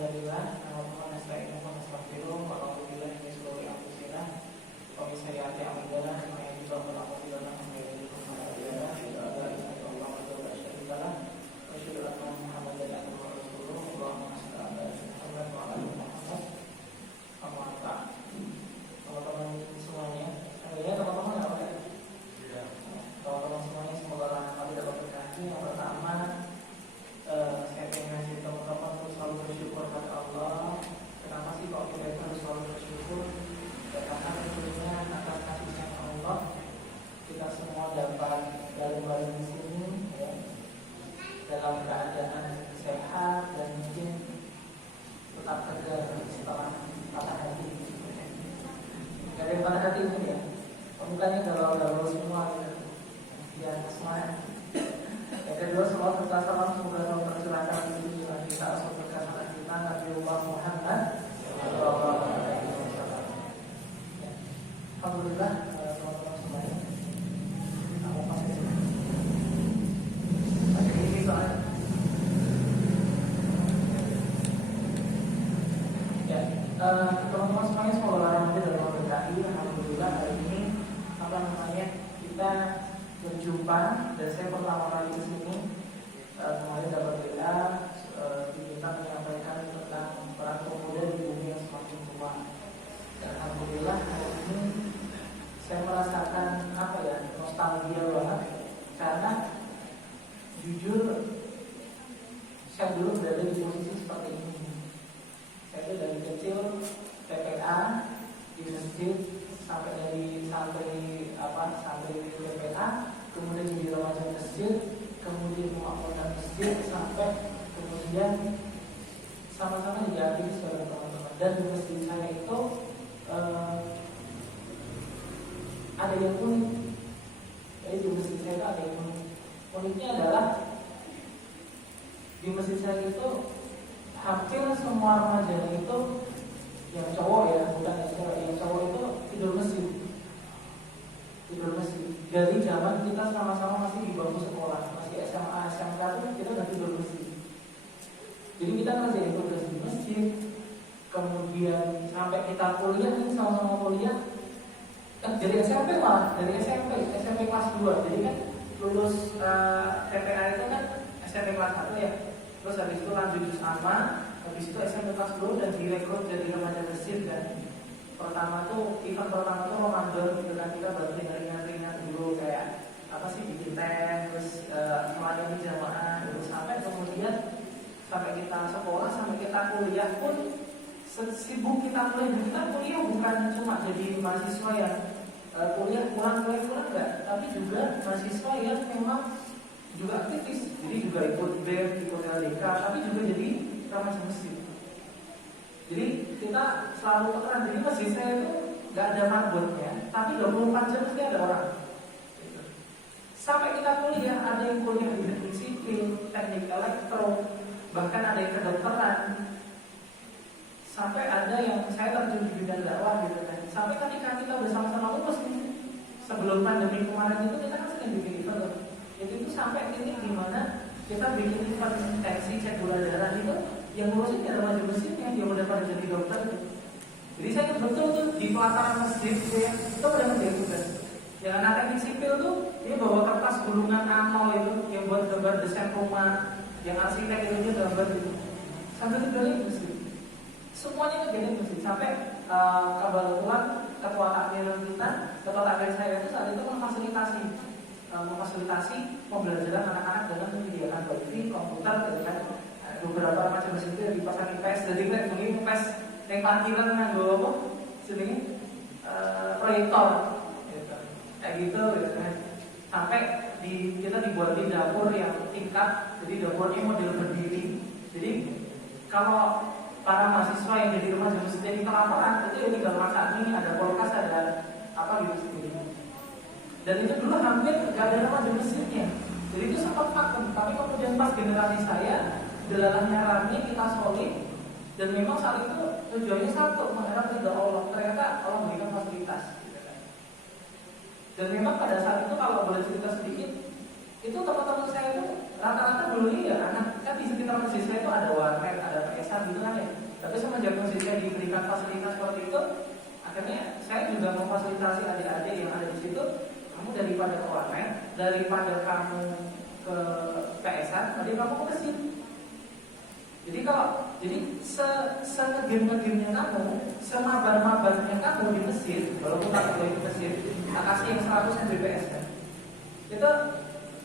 Alhamdulillah, nama nasta'inu wa nastaghfiruh wa na'udzu billahi min shururi anfusina wa min sayyiati a'malina man yahdihillahu fala mudilla lahu wa man yudlil fala hadiya lahu asyhadu an la ilaha illallah wahdahu la syarika lahu wa asyhadu anna Muhammadan abduhu wa rasuluh. Allahumma shalli ala Muhammad wa ala ali Muhammad. Amma ba'd. Teman-teman semuanya, ya teman-teman apa ya? Teman-teman semuanya semoga kami dapat berkati. Yang pertama, saya ingin ngasih teman-teman untuk selalu bersyukur kepada Allah. Kenapa sih kok kita itu harus selalu bersyukur? Ya, karena tentunya atas kasihnya Allah kita semua dapat bareng-bareng di sini, ya, dalam keadaan sehat dan mungkin tetap tegar setelah patah hati. Gak ada yang patah hati ini ya, pemukanya galau-galau semua gitu. Ya, semuanya. Yang kedua, semua berkata semoga Allah tercurahkan di dalam kita asal berkata kita Nabi Muhammad sallallahu alaihi wasallam. Alhamdulillah, teman-teman semuanya. Aku masih ini soalnya. Ya, teman-teman semuanya semoga Ramadan dalam berkati. Alhamdulillah hari ini kita berjumpa dan saya pertama kali di sini kemarin dapat WA diminta menyampaikan tentang peran pemuda di bumi yang semakin tua. Dan alhamdulillah hari ini saya merasakan nostalgia banget karena jujur saya dulu berada di posisi seperti ini. Saya itu dari kecil PPA di masjid sampai PPA, kemudian jadi remaja masjid, kemudian memakmurkan masjid, sampai kemudian sama-sama diganti sebagai teman-teman. Dan di masjid saya itu ada yang unik. Jadi di masjid saya itu ada yang unik. Uniknya adalah di masjid saya itu hampir semua remaja itu yang cowok ya, bukan yang cewek, yang cowok itu tidur masjid. Dari zaman kita sama-sama masih di bangku sekolah, masih SMA, SMK tuh kita udah tidur masjid. Jadi kita ngerjain tugas di masjid, kemudian sampai kita kuliah nih sama-sama kuliah. Dari SMP kelas 2. Jadi kan lulus TPA itu kan SMP kelas 1 ya. Terus habis itu lanjut sama, habis itu SMP kelas 2 dan direkrut jadi remaja masjid. Dan event pertama tuh Ramadan gitu kan, kita bantuin ringan-ringan dulu kayak bikin teh, terus melayani jamaah, terus sampai kita sekolah, sampai kita kuliah pun sibuk kita kuliah. Dan kita kuliah bukan cuma jadi mahasiswa yang kuliah pulang enggak, tapi juga mahasiswa yang memang juga aktivis. Jadi juga ikut BEM, ikut LDK, tapi juga jadi remaja masjid. Jadi kita selalu tekan. Jadi masjid saya itu nggak ada marbotnya, tapi 24 jam mesti ada orang. Gitu. Sampai kita kuliah, ada yang kuliah di teknik sipil, teknik elektro, bahkan ada yang kedokteran. Sampai ada yang saya terjun di bidang dakwah gitu kan. Sampai ketika kita bersama-sama lulus sebelum pandemi kemarin itu kita kan sering bikin event. Jadi itu sampai titik di mana kita bikin event tensi cek gula darah itu yang ngurusin ya remaja masjidnya, yang udah pada jadi dokter. Jadi saya betul tuh di pelataran masjid gitu ya, itu pada menjadi tugas. Yang anak teknik sipil tuh dia bawa kertas gulungan A0 itu yang buat gambar desain rumah, yang arsitek itu dia gambar gitu. Sampai tiga masjid. Semuanya kegiatan masjid. Sampai kebetulan ketua takmir saya itu saat itu memfasilitasi pembelajaran anak-anak dengan menyediakan wifi, komputer, dengan beberapa macam mesin itu dipasang IPS. Jadi kita mungkin IPS yang parkiran nganggo apa? Jenenge proyektor gitu. Kayak gitu kan. Sampai kita dibuatin dapur yang tingkat, jadi dapurnya model berdiri. Jadi kalau para mahasiswa yang jadi remaja masjid jadi laporan, itu ya tinggal masak ini, ada kulkas, ada apa gitu sendiri. Dan itu dulu hampir gak ada remaja masjidnya. Jadi itu sempat vakum. Tapi kemudian pas generasi saya, dalamnya rame, kita solid, dan memang saat itu tujuannya satu, mengharap ridha Allah. Ternyata Allah berikan fasilitas. Dan memang pada saat itu kalau boleh cerita sedikit, itu teman-teman saya itu rata-rata dulu ya anak kan di sekitar masjid saya itu ada warnet, ada PSan gitu kan ya. semenjak masjid saya diberikan fasilitas seperti itu, akhirnya saya juga memfasilitasi adik-adik yang ada di situ. Kamu daripada ke warnet, daripada kamu ke PS-an, tadi kamu ke mesin. Jadi se-ngegame-ngegamenya kamu, semabar-mabarnya kamu di mesin, walaupun tak boleh di mesin, tak kasih yang 100 Mbps kan, itu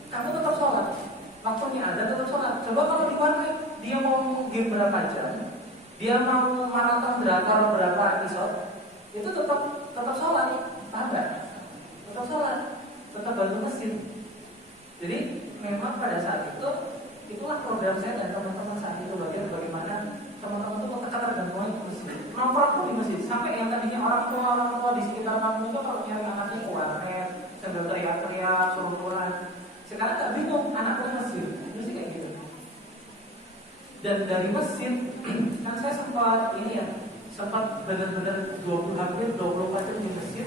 kamu tetap sholat. Waktunya ada tetap sholat. Coba kalau di warnet, dia mau game berapa jam, dia mau maraton berapa episode, itu tetap sholat, paham nggak? Tetap sholat, tetap bantu mesin. Jadi memang pada saat itu, itulah program saya dan teman-teman saat itu, bagaimana teman-teman itu ketergantungan di masjid, nongkrong pun di masjid, sampai yang tadinya orang tua di sekitar kamu itu kalau nyari anaknya ke warnet, sambil teriak-teriak, suruh-suruhan, sekarang tak bingung anaknya masjid, itu sih kayak gitu. Dan dari masjid, kan saya sempat benar-benar hampir 24 jam di masjid.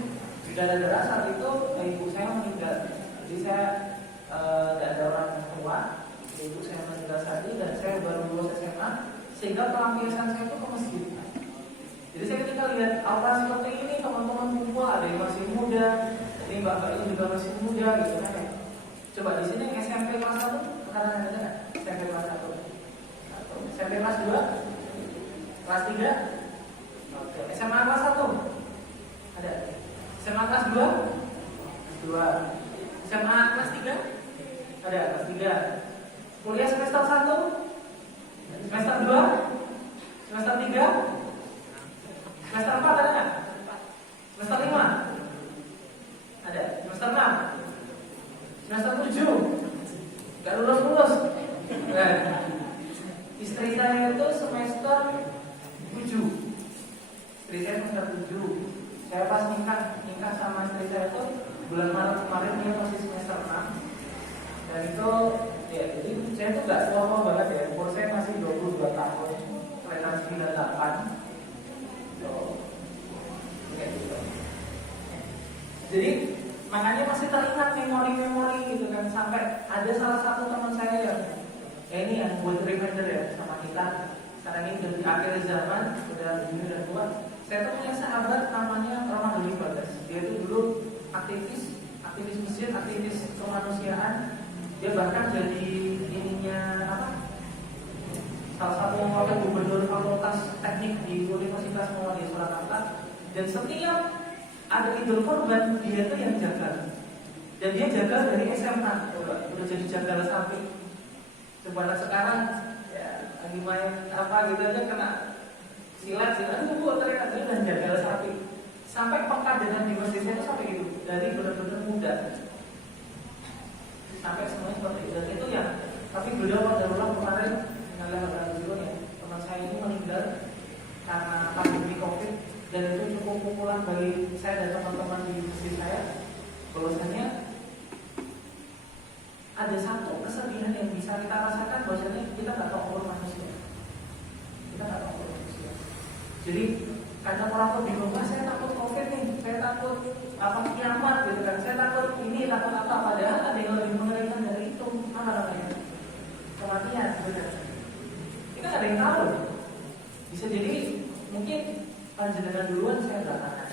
Gara-gara saat itu ibu saya meninggal, jadi saya tidak ada orang tua. Ibu saya meninggal saat ini dan saya baru lulus SMA, sehingga pelampiasan saya itu ke masjid. Jadi saya ketika lihat aura seperti ini, teman-teman kumpul, ada yang masih muda, ini mbak-mbak ini juga masih muda gitu kan ya. Coba di sini SMP kelas 1, sekarang ada nggak? SMP kelas 1, SMP kelas 2, kelas 3, SMA kelas 1, ada. SMA kelas 2, SMA kelas 3, ada kelas 3. Kuliah semester 1, semester 2, semester 3, semester 4 ada nggak? Semester 5 ada, semester 6, semester 7 gak lulus. Nah, istri saya itu semester 7. Istri saya semester 7. Saya pas nikah sama istri saya itu bulan Maret kemarin, dia masih semester 6. Dan itu ya, jadi saya tuh gak tua banget ya, umur saya masih 22 tahun, kelihatan 98. Kayak gitu. Jadi makanya masih teringat memori-memori gitu kan, sampai ada salah satu teman saya yang yang buat reminder ya sama kita. Sekarang ini udah di akhir zaman, udah tua. Saya tuh punya sahabat namanya Ramadan Ibadas. Dia tuh dulu aktivis masjid, aktivis kemanusiaan. Dia bahkan jadi salah satu wakil gubernur fakultas teknik di Universitas Muhammadiyah Surakarta. Dan setiap ada Idul Kurban, dia itu yang jaga. Dan dia jaga dari SMA, udah jadi jagal sapi. Coba sekarang ya lagi main gitu aja kena silat ternyata dia udah jagal sapi. Sampai pengkaderan di masjid itu sampai gitu, dari benar-benar muda sampai semuanya seperti itu. Dan itu ya, tapi beliau pada kemarin teman saya ini meninggal karena pandemi COVID, dan itu cukup pukulan bagi saya dan teman-teman di masjid saya. Bahwasanya ada satu kesedihan yang bisa kita rasakan, bahwasanya kita nggak tahu umur manusia. Jadi kadang orang tuh bingung, saya takut COVID nih, saya takut kiamat gitu kan, saya takut ini, takut apa, padahal ada yang lebih mengerikan dari itu, apa namanya? Kematian, benar. Kita nggak ada yang tahu. Bisa jadi mungkin panjenengan duluan, saya belakangan.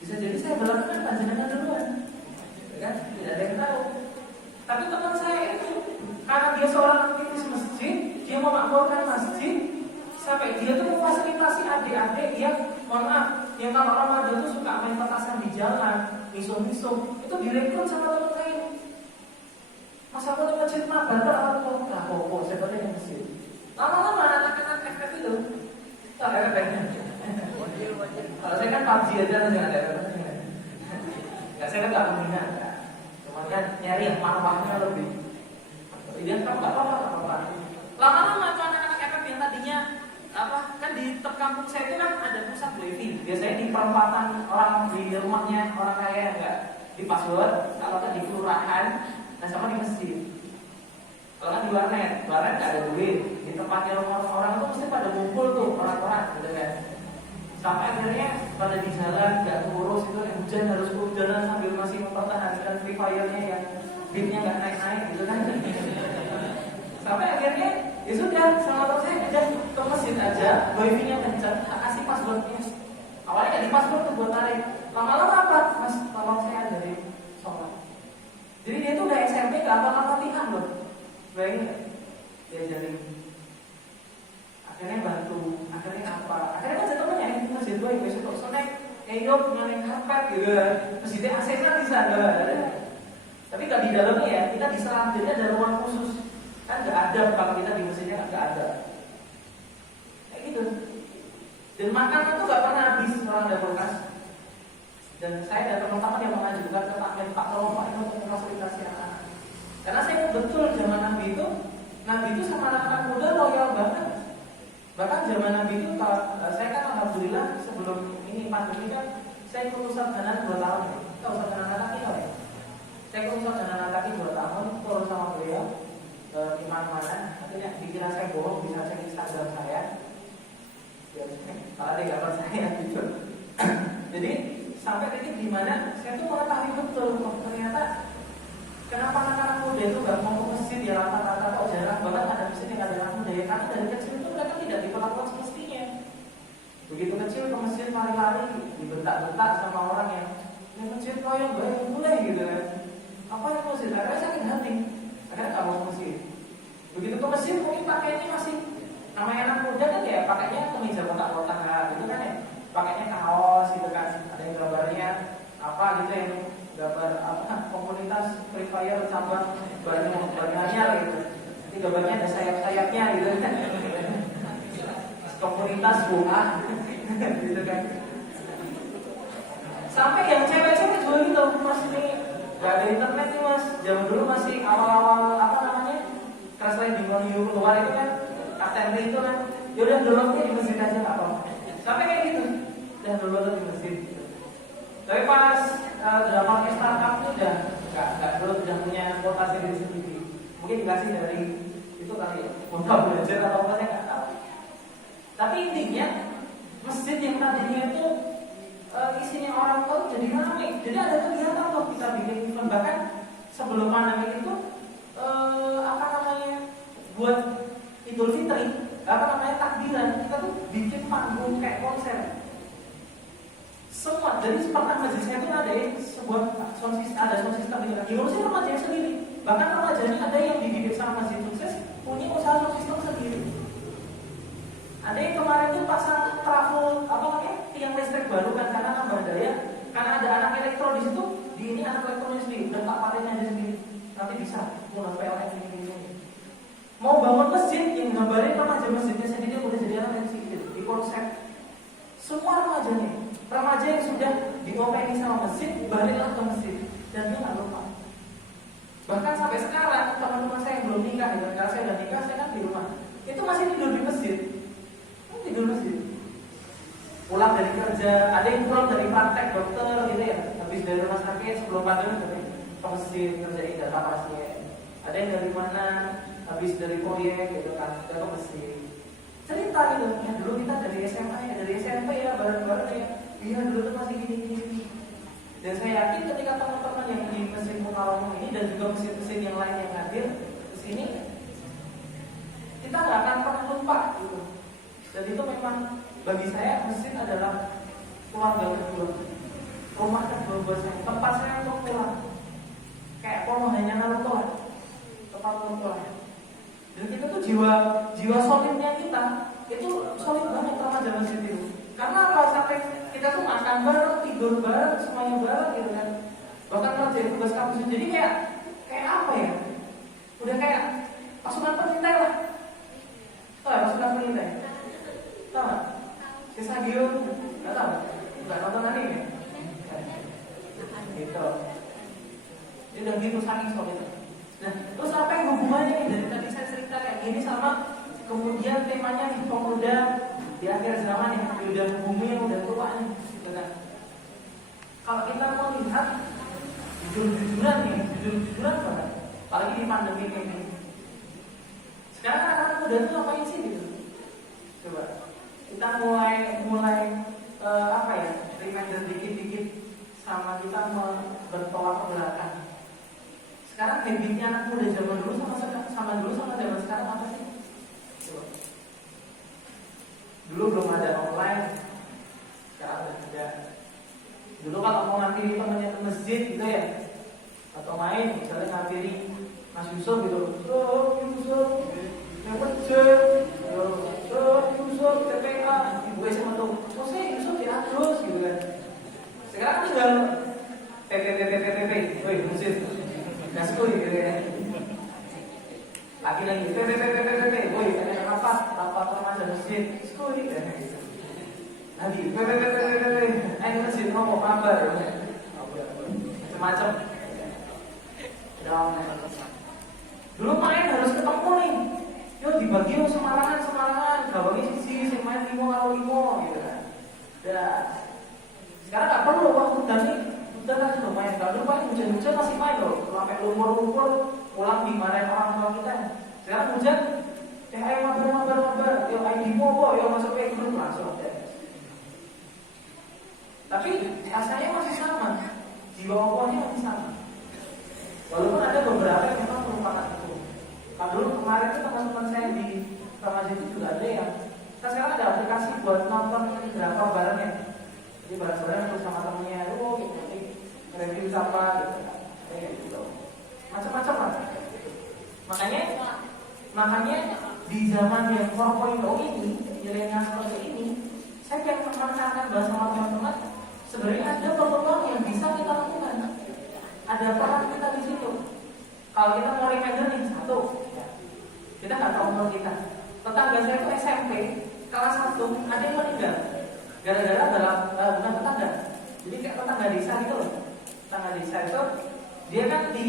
Bisa jadi saya belakangan, panjenengan duluan, kan? Tidak ada yang tahu. Tapi teman saya itu, karena dia seorang aktivis masjid, dia memakmurkan masjid, sampai dia tuh memfasilitasi adik-adik yang, mohon maaf, yang kalau Ramadan tuh suka main petasan di jalan, misum-misum, itu direkrut sama teman saya. Masa aku di masjid mabar kok saya pada yang masjid. Lama-lama anak-anak FF itu tak ada efeknya. Kalau saya kan PUBG aja nggak ada efeknya. Ya saya kan nggak menghina, cuma kan nyari yang marwahnya lebih. Dia kan nggak apa-apa. Lama-lama tuh anak-anak FF yang tadinya kan di kampung saya itu kan ada pusat wifi. Biasanya di perempatan orang di rumahnya orang kaya enggak di password, kalau kan di kelurahan, dan sama di masjid. Kalau kan di warnet nggak ada duit. Di tempatnya orang-orang itu mesti pada ngumpul tuh orang-orang, gitu kan. Sampai akhirnya pada di jalan nggak ngurus itu, hujan harus jalan sambil masih mempertahankan free fire-nya yang bitnya nggak naik-naik, gitu kan. Sampai akhirnya ya sudah, sama saya aja ke masjid aja, wifi-nya kencang, kasih passwordnya. Awalnya nggak di password tuh buat tarik. Lama-lama apa? Mas, tolong saya dari sholat. Jadi dia tuh udah SMP nggak apa-apa latihan loh. Bayangin nggak? Diajarin. Akhirnya bantu. Akhirnya apa? Akhirnya kan jatuhnya nyari masjid gue, besok sonek, yuk nganeng karpet gitu. Masjidnya AC-nya di sana. Tapi nggak di dalamnya ya, kita diserang. Jadi ada ruang khusus. Kan nggak ada kalau kita di masjidnya nggak ada. Kayak gitu. Dan makanan tuh gak pernah habis orang ada kulkas. Dan saya ada teman-teman yang mengajukan ke Pak tolong Pak ini untuk memfasilitasi anak-anak. Karena saya ingat betul zaman Nabi itu sama anak-anak muda loyal banget. Bahkan zaman Nabi itu, saya kan alhamdulillah sebelum ini pandemi kan saya ikut Ustaz Hanan 2 tahun ya. Kita Ustaz Hanan lagi ya. Saya ikut Ustaz Hanan lagi 2 tahun, turun sama beliau di mana-mana. Akhirnya dikira saya bohong, bisa cek Instagram saya. Kalau ada gambar saya gitu. Jadi sampai titik di mana saya tuh mengetahui betul ternyata kenapa anak-anak muda itu nggak mau ke masjid ya rata-rata kok jarang banget ada masjid yang ada anak muda ya karena dari kecil itu mereka tidak diperlakukan semestinya. Begitu kecil ke masjid lari-lari dibentak-bentak sama orang yang ini masjid kau yang baik mulai gitu kan. Apa yang masjid? Akhirnya sakit hati. Akhirnya nggak mau ke masjid. Begitu ke masjid mungkin pakaiannya masih namanya anak muda kan ya pakainya kemeja kotak-kotak gitu kan ya, pakainya kaos gitu kan, ada yang gambarnya apa gitu yang gambar apa komunitas Free Fire cabang Banjar gitu, ini gambarnya ada sayap-sayapnya gitu kan, komunitas bunga gitu kan, sampai yang cewek-cewek juga gitu mas nih gak ada internet nih mas, zaman dulu masih awal-awal apa namanya kelas lain di luar itu kan. Kapten itu kan, yaudah downloadnya di masjid aja nggak apa-apa. Sampai kayak gitu, udah download di masjid. Tapi pas drama startup itu udah nggak download, udah punya kuota sendiri. Mungkin dikasih dari itu kali ya, kuota belajar atau apa saya nggak tahu. Tapi intinya masjid yang tadinya itu isinya orang tua jadi ramai. Jadi ada kegiatan tuh kita bikin event bahkan sebelum pandemi itu apa namanya buat Idul Fitri, apa namanya takbiran, kita tuh bikin panggung kayak konser. Semua dari seperti masjid saya itu ada sebuah sound system gitu. Di Indonesia remaja sendiri, bahkan remajanya ada yang dididik sama masjid sukses punya usaha sound system sendiri. Ada yang kemarin tuh pasang trafo apa namanya tiang listrik baru kan karena nambah daya, karena ada anak elektro di situ, di ini anak elektronik sendiri, udah tak paten aja sendiri, nanti bisa mulai PLN ini. Mau bangun masjid yang gambarin remaja masjidnya sendiri udah jadi anak yang sedikit di konsep semua remaja yang sudah diopeni sama masjid baliklah ke masjid dan dia nggak lupa. Bahkan sampai sekarang teman-teman saya yang belum nikah ya, karena saya udah nikah saya kan di rumah itu masih tidur di masjid, pulang dari kerja, ada yang pulang dari praktek dokter gitu ya, habis dari rumah sakit sebelum pandemi ke masjid kerjain data pasien, ada yang dari mana habis dari proyek gitu kan, kita ke masjid cerita gitu, ya dulu kita dari SMA ya, dari SMP ya, bareng-bareng ya, iya dulu tuh masih gini. Dan saya yakin ketika teman-teman yang di masjid Mukarramah ini dan juga masjid-masjid yang lain yang hadir ke sini, kita nggak akan pernah lupa gitu. Dan itu memang bagi saya masjid adalah keluarga kedua, rumah kedua buat saya, tempat saya untuk pulang, kayak hanya Naruto lah, tempat untuk pulang. Dan kita tuh jiwa solidnya kita itu solid banget remaja masjid itu. Karena apa sampai kita tuh makan bareng, tidur bareng, semuanya bareng gitu kan. Bahkan kalau jadi tugas kampus jadi kayak apa ya? Udah kayak pasukan pengintai lah. Tahu ya pasukan pengintai? Tahu nggak? Kisah Gion, nggak tahu? Nggak nonton anime? Gitu. Dia udah gitu saking solidnya. Nah, terus apa yang hubungannya nih dari tadi saya cerita kayak gini sama kemudian temanya nih pemuda di akhir zaman yang udah bumi yang udah tua nih, gitu kan? Kalau kita mau lihat jujur-jujuran banget, apalagi di pandemi kayak gini. Sekarang anak-anak muda itu ngapain sih gitu? Coba kita mulai apa ya? Reminder dikit-dikit sama kita bertolak ke belakang. Sekarang habitnya anak muda zaman dulu sama zaman sekarang apa sih? Coba. pemain misalnya ngampiri Mas Yusuf gitu, Yusuf, yang bener, Yusuf, TPA, ibu SMA tuh, saya Yusuf diadus gitu kan. Sekarang kan tinggal woi musik, nggak sekali gitu ya. Lagi woi ada rapat remaja masjid, sekali gitu. Lagi masjid ngomong kabar, semacam. Dulu main harus ketemu nih, yo dibagi semarangan, gawangi sisi, main limo gitu kan. Ya, sekarang nggak perlu waktu udah kan sudah main. Kalau dulu paling hujan masih main loh, sampai lumpur pulang dimarahin orang tua kita. Sekarang hujan, ayo mabar, yo ayo limo kok, yo masuk ke grup langsung deh. Tapi rasanya masih sama, jiwa pokoknya masih sama. Walaupun ada beberapa yang memang merupakan itu. Kalau dulu kemarin itu teman-teman saya di remaja itu juga ada yang sekarang ada aplikasi buat nonton berapa barangnya. Jadi barang-barang itu sama temennya, review apa gitu, kayak gitu. Macam-macam lah. Makanya di zaman yang 4.0 ini, milenial seperti ini, saya pengen menekankan bahwa sama teman-teman sebenarnya ada peluang yang bisa kita lakukan. Ada peran kita di situ. Kalau kita mau reminder nih, satu, kita nggak tahu umur kita. Tetangga saya itu SMP kelas 1 ada yang meninggal gara-gara bukan tetangga. Jadi kayak tetangga desa gitu loh. Tetangga desa itu dia kan di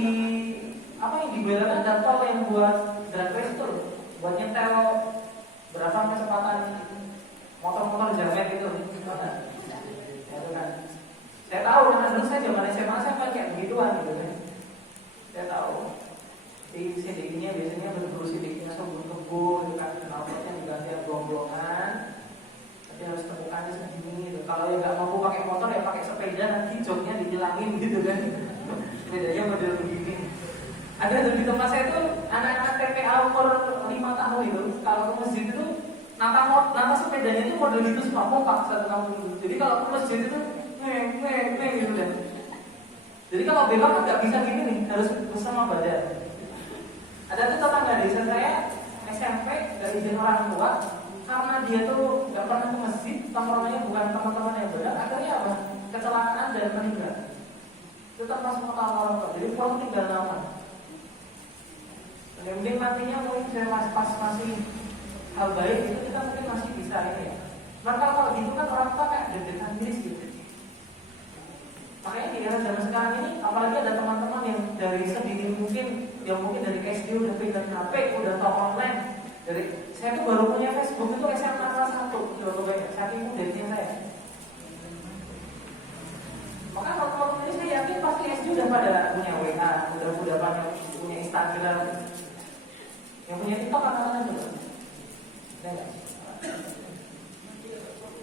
yang dibelakang ada tol yang buat drag race itu, buat nyetel berapa kecepatan motor-motor jamet itu. Ya itu kan. Saya tahu karena dulu saya zaman SMA saya kan kayak begituan gitu kan. Saya tahu. Di sidiknya biasanya berburu sidiknya sebelum kebun, itu kan knalpotnya diganti blong-blongan. Tapi harus temukannya segini gitu. Kalau yang nggak mampu pakai motor ya pakai sepeda, nanti joknya dihilangin gitu kan. Sepedanya model begini. Ada di tempat saya tuh anak-anak TPA umur 5 tahun itu kalau ke masjid itu nata sepedanya itu model gitu semua kompak satu kampung itu. Jadi kalau ke masjid itu gitu kan. Jadi kalau belok kan nggak bisa gini nih, harus bersama badan. Ada tuh tetangga desa saya SMP dari izin orang tua, karena dia tuh nggak pernah ke masjid, tongkrongannya bukan teman-teman yang berat, akhirnya apa? Kecelakaan dan meninggal. Itu tanpa semua tahu orang tua. Jadi pulang tinggal nama. Yang penting nantinya mungkin saya pas masih hal baik itu kita mungkin masih bisa ini ya. Maka kalau gitu kan orang tua kayak deg-degan diri gitu. Makanya di era zaman sekarang ini, apalagi ada teman-teman yang dari sedini mungkin, yang mungkin dari SD udah pegang HP, udah tahu online. Saya tuh baru punya Facebook itu SMA kelas 1, coba banyak, saking mudanya saya. Maka kalau ini saya yakin pasti SD udah pada punya WA, udah punya Instagram, yang punya TikTok anak-anak juga.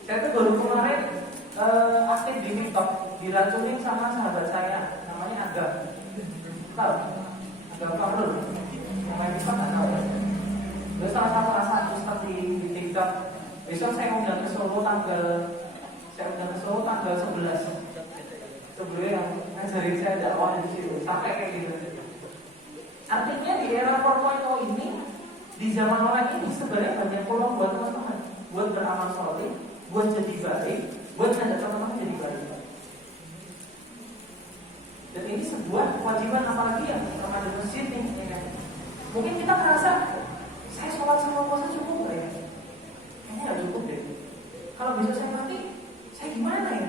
Saya tuh baru kemarin aktif di TikTok, diracunin sama sahabat saya, namanya Aga. Tahu? Aga Fahrul. Yang main TikTok nggak tahu. Dia salah satu ustaz di TikTok. Besok saya undang ke Solo tanggal 11. Sebelumnya yang ngajarin saya dakwah di situ, sampai kayak gitu. Artinya di era 4.0 ini, di zaman orang ini sebenarnya banyak peluang buat teman-teman, buat beramal soleh, buat jadi baik, buat ngajak teman-teman jadi baik. Dan ini sebuah kewajiban apalagi yang remaja masjid nih, ya kan? Mungkin kita merasa saya sholat sama puasa cukup nggak ya? Kayaknya nggak cukup deh. Kalau bisa saya mati, saya gimana ya?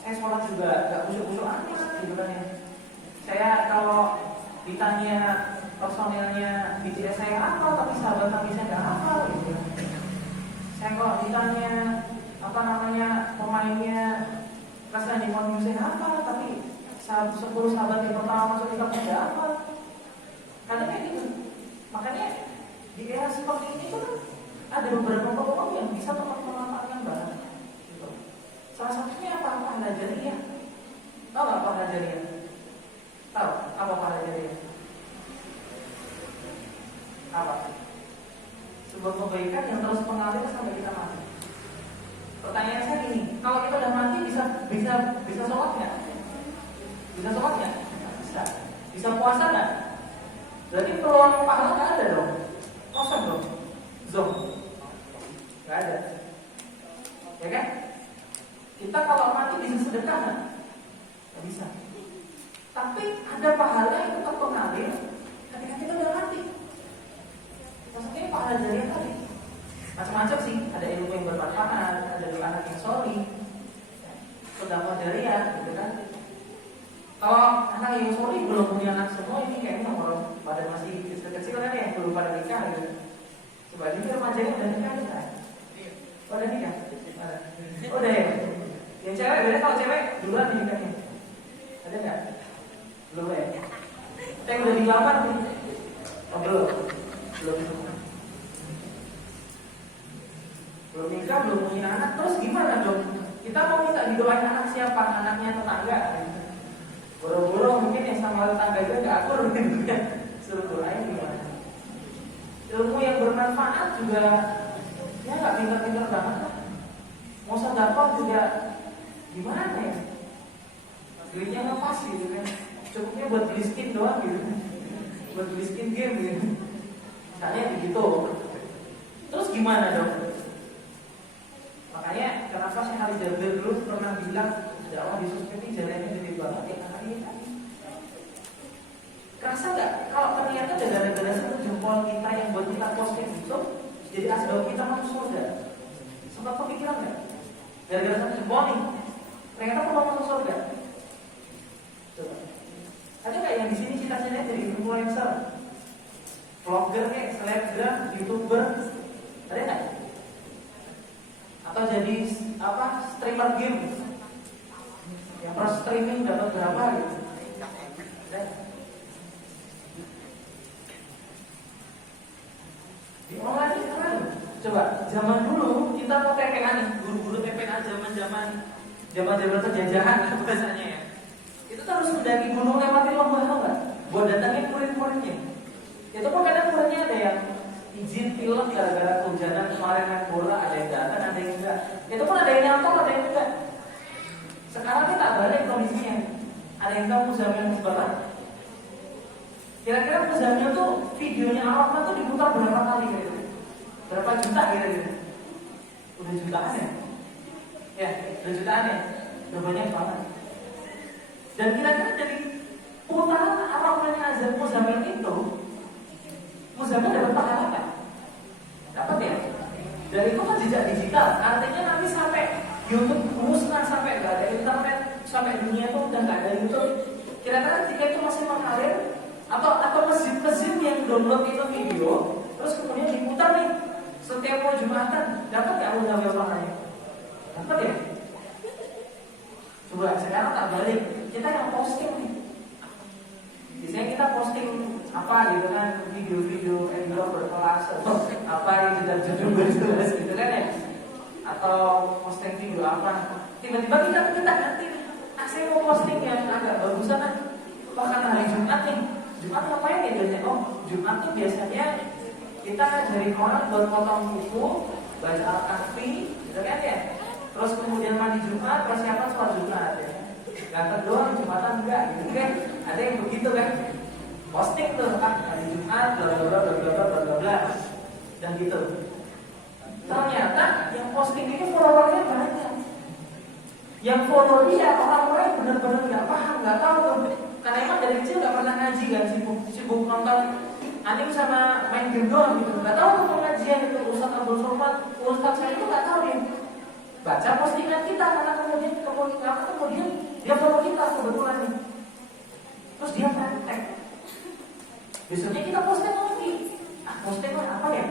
Saya sholat juga nggak khusyuk-khusyuk amat gitu kan ya. Saya kalau ditanya personilnya BTS saya hafal, tapi sahabat kami saya nggak hafal gitu. Saya kalau ditanya pemainnya rasanya di Mount saya hafal, tapi 10 sahabat yang pertama masuk Islam tidak hafal. Karena kayak gitu. Makanya di era seperti ini tuh ada beberapa peluang yang bisa teman-teman manfaatkan banget. Gitu. Salah satunya apa? Pahala jariah. Tahu nggak pahala jariah? Tahu apa pahala jariah? Apa? Sebuah kebaikan yang terus mengalir sampai kita mati. Pertanyaan saya gini, kalau kita udah mati bisa sholat nggak? Bisa sholat nggak? Bisa. Gak ada. Ya kan? Kita kalau mati bisa sedekah nggak? Nggak bisa. Tapi ada pahala yang tetap mengalir ketika kita udah mati. Maksudnya pahala jariah tadi macam-macam sih. Ada ilmu yang bermanfaat, ada anak yang solih, sedekah jariah, gitu kan? Kalau anak yang solih belum punya anak semua, ini kayaknya orang pada masih kecil-kecil kan ya, belum pada nikah gitu. Coba ini remajanya udah nikah kan? Udah nikah? Udah ya? Yang cewek, beda kalau cewek duluan nikahnya. Ada nggak? Belum ya? Kita yang udah dilamar nih. Oh belum? Belum nikah, belum punya anak, terus gimana dong? Kita mau minta didoain anak siapa? Anaknya tetangga? Boro-boro mungkin yang sama tetangga juga nggak akur gitu kan? Suruh doain gimana? Ilmu yang bermanfaat juga ya nggak pintar-pintar banget lah. Mau sedekah juga gimana ya? Duitnya nggak pas gitu kan? Cukupnya buat beli skin doang gitu, buat beli skin game gitu. Misalnya begitu. Terus gimana dong? Makanya kenapa saya Khalid Jabir dulu pernah bilang dakwah di sosmed ini jalannya gede banget ya karena ini tadi. Kerasa nggak kalau ternyata gara-gara satu jempol kita yang buat kita posting itu jadi asbab kita masuk surga? Sempat kepikiran nggak? Gara-gara satu jempol nih ternyata perlu masuk surga. Coba. Ada nggak yang di sini cita-citanya jadi influencer, vlogger kayak selebgram, youtuber? Ada nggak? Atau jadi apa? Streamer game? Yang per streaming dapat berapa gitu? Ada? Di online ini keren. Coba zaman dulu kita mau TPA nih, guru-guru TPA zaman penjajahan bahasanya ya. Itu tuh harus mendaki gunung lewatin lomba nggak? Buat datangin murid-muridnya. Itu kok kadang muridnya ada yang izin film gara-gara kehujanan kemarin main bola, ada yang datang, ada yang enggak. Itu pun ada yang nyantol, ada yang enggak. Sekarang kita balik kondisinya. Ada yang tahu Muzamil Musbarak? Kira-kira Muzamil tuh videonya awalnya tuh diputar berapa kali gitu? Berapa juta kira-kira? Udah jutaan ya? Ya, udah jutaan ya? Udah banyak banget. Dan kira-kira dari putaran awalnya azan Muzamil itu, Muzamil dapat pahala apa? Dapat ya? Dan itu kan jejak digital. Artinya nanti sampai YouTube musnah, sampai nggak ada internet, sampai dunia itu udah nggak ada YouTube. Kira-kira ketika itu masih mengalir atau masjid-masjid yang download itu video, terus kemudian diputar nih setiap mau Jumatan, dapat nggak Muzamil pahalanya? Dapat ya? Coba sekarang tak balik, kita yang posting nih. Biasanya kita posting apa gitu kan, video-video endor berkelas atau apa yang judul berjelas gitu kan ya, atau posting video apa, tiba-tiba kita ganti, saya mau posting yang agak bagusan kan, bahkan hari Jumat nih, Jumat ngapain ya biasanya? Oh Jumat tuh biasanya kita ngajarin orang buat potong buku, baca Al-Kahfi gitu kan ya, terus kemudian mandi Jumat, persiapan sholat Jumat ya. Gak doang Jumatan enggak gitu kan. Ada yang begitu kan. Posting tuh hari Jumat bla bla bla bla bla bla bla dan gitu. Ternyata yang posting ini followernya banyak. Yang follow dia orang-orang yang benar-benar enggak paham, enggak tahu tuh. Karena emang dari kecil enggak pernah ngaji kan, sibuk nonton anime sama main game doang gitu. Enggak tahu tuh pengajian itu Ustaz Abdul Somad, Ustaz saya itu enggak tahu dia. Baca postingan kita karena kemudian dia follow kita kebetulan nih. Terus dia praktek. Besoknya kita posting lagi. Posting apa ya?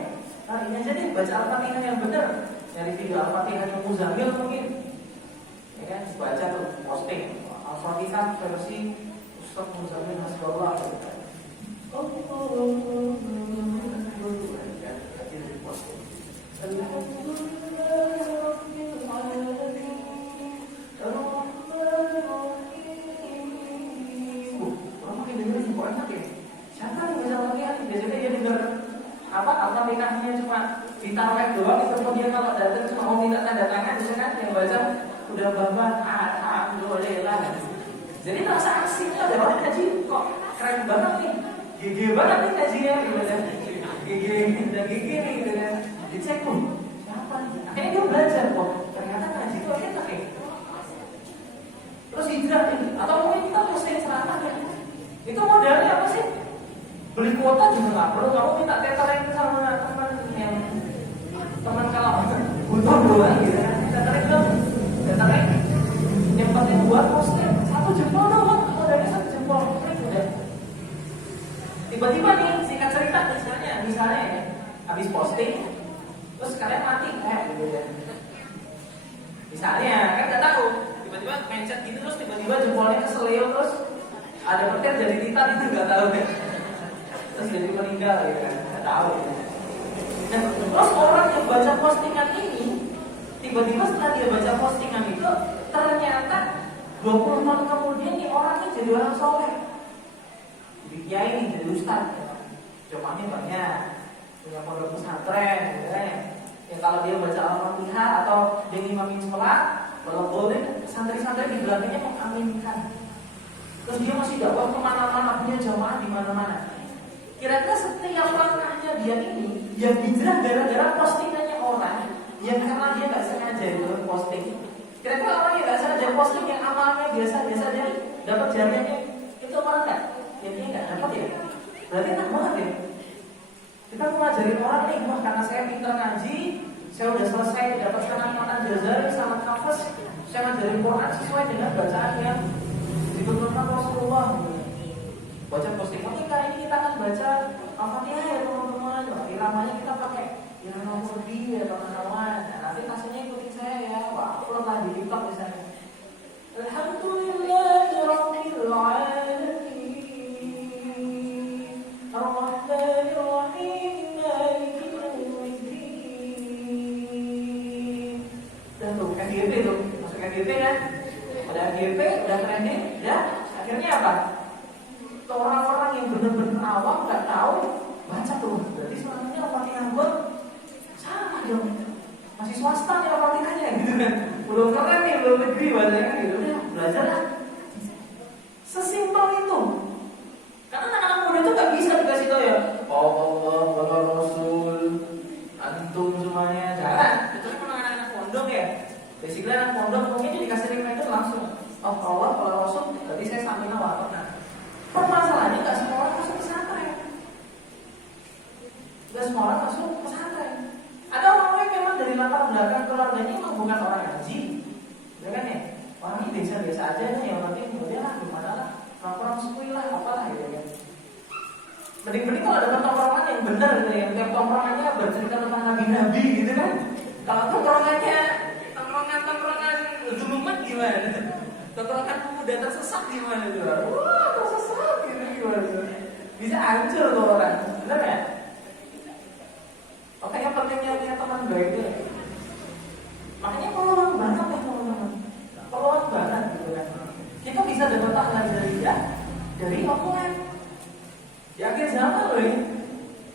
Nah ini aja deh, baca Al-Fatihah yang benar. Dari video Al-Fatihah yang Muzamil mungkin. Ya kan, baca tuh, posting Al-Fatihah versi Ustaz Muzamil Hasbullah. Al-Fatihahnya cuma ditaruh doang, itu kemudian kalau datang cuma mau minta tanda tangan, bisa kan yang baca udah babat alhamdulillah. Jadi terasa asiknya ada orang ngaji kok keren banget nih, gigi banget nih ngajinya gitu kan, gigi dan gigi nih gitu kan. Dicek tuh siapa nih? foto doang gitu kan, datangnya belum, datangnya yang penting buat posting satu jempol doang, modalnya satu jempol, udah. Tiba-tiba nih singkat cerita misalnya ya, habis posting terus kalian mati gitu ya. Misalnya kan nggak tahu, tiba-tiba mindset gitu terus tiba-tiba jempolnya keselio terus ada petir jadi titan itu nggak tahu deh. Terus jadi meninggal gitu kan, nggak tahu. Nah, terus orang yang baca postingan ini tiba-tiba setelah dia baca postingan itu ternyata 20 tahun kemudian nih orangnya jadi orang soleh, jadi kiai nih, jadi ustaz, jamaahnya banyak, punya pondok pesantren, gitu kan. Ya kalau dia baca Al-Fatihah atau dia ngimamin sholat, kalau boleh santri-santri di belakangnya mengaminkan. Terus dia masih dakwah kemana-mana, punya jamaah di mana-mana. Kira-kira setiap langkahnya dia ini, dia hijrah gara-gara postingannya orang yang karena dia nggak sengaja itu posting. Kira-kira orang yang nggak sengaja posting yang amalnya biasa-biasa aja dapat jariahnya itu orang nggak? Ya dia nggak dapat ya. Berarti enak banget ya. Kita mau ngajarin orang nih, wah karena saya pintar ngaji, saya udah selesai dapat sanad jazari, sanad hafaz, saya ngajarin Quran sesuai dengan bacaan yang dituntunkan Rasulullah. Baca posting, oke kali ini kita akan baca Al-Fatihah ya teman-teman. Iramanya kita pakai irama murdi ya teman-teman. Nah, nanti hasilnya ikutin saya ya. Wah, upload lah di TikTok misalnya. Alhamdulillahirabbil alamin. Ar-Rahmanir Rahim. Maliki yaumiddin. Dan tuh FYP tuh, masuk FYP kan? Udah FYP, udah trending, ya. Akhirnya apa? Orang-orang yang benar-benar awam nggak tahu baca tuh, berarti sebenarnya Al-Fatihah gue sama dong, masih swasta nih Al-Fatihahnya gitu kan, belum keren nih, belum negeri bacanya gitu, udah belajar lah. Sesimpel itu. Karena anak-anak muda tuh nggak bisa dikasih tau ya, Allah, Allah Rasul, antum semuanya jangan. Itu kan anak-anak pondok ya, basically anak pondok mungkin dikasih reminder langsung, oh Allah, Allah Rasul, berarti saya sambil nawar. Permasalahannya nggak semua orang masuk pesantren, nggak semua orang masuk pesantren. Ada orang yang memang dari latar belakang keluarganya memang bukan orang haji, ya kan ya? Orangnya biasa-biasa aja nih, yang penting udah lah, gimana lah, orang sekui lah, apalah gitu ya. Mending-mending kalau ada tongkrongan yang benar gitu, yang tiap tongkrongannya bercerita tentang nabi-nabi gitu kan. Kalau tongkrongannya tongkrongan dulumat gimana? Tongkrongan pemuda tersesat gimana tuh? Wah, tersesat gitu gimana? Bisa hancur tuh orang, benar ya? Makanya pentingnya punya teman baik itu. Makanya peluang banget ya teman-teman, peluang banget gitu kan. Kita bisa dapat pahala dari dia, dari omongan. Di akhir zaman loh ya.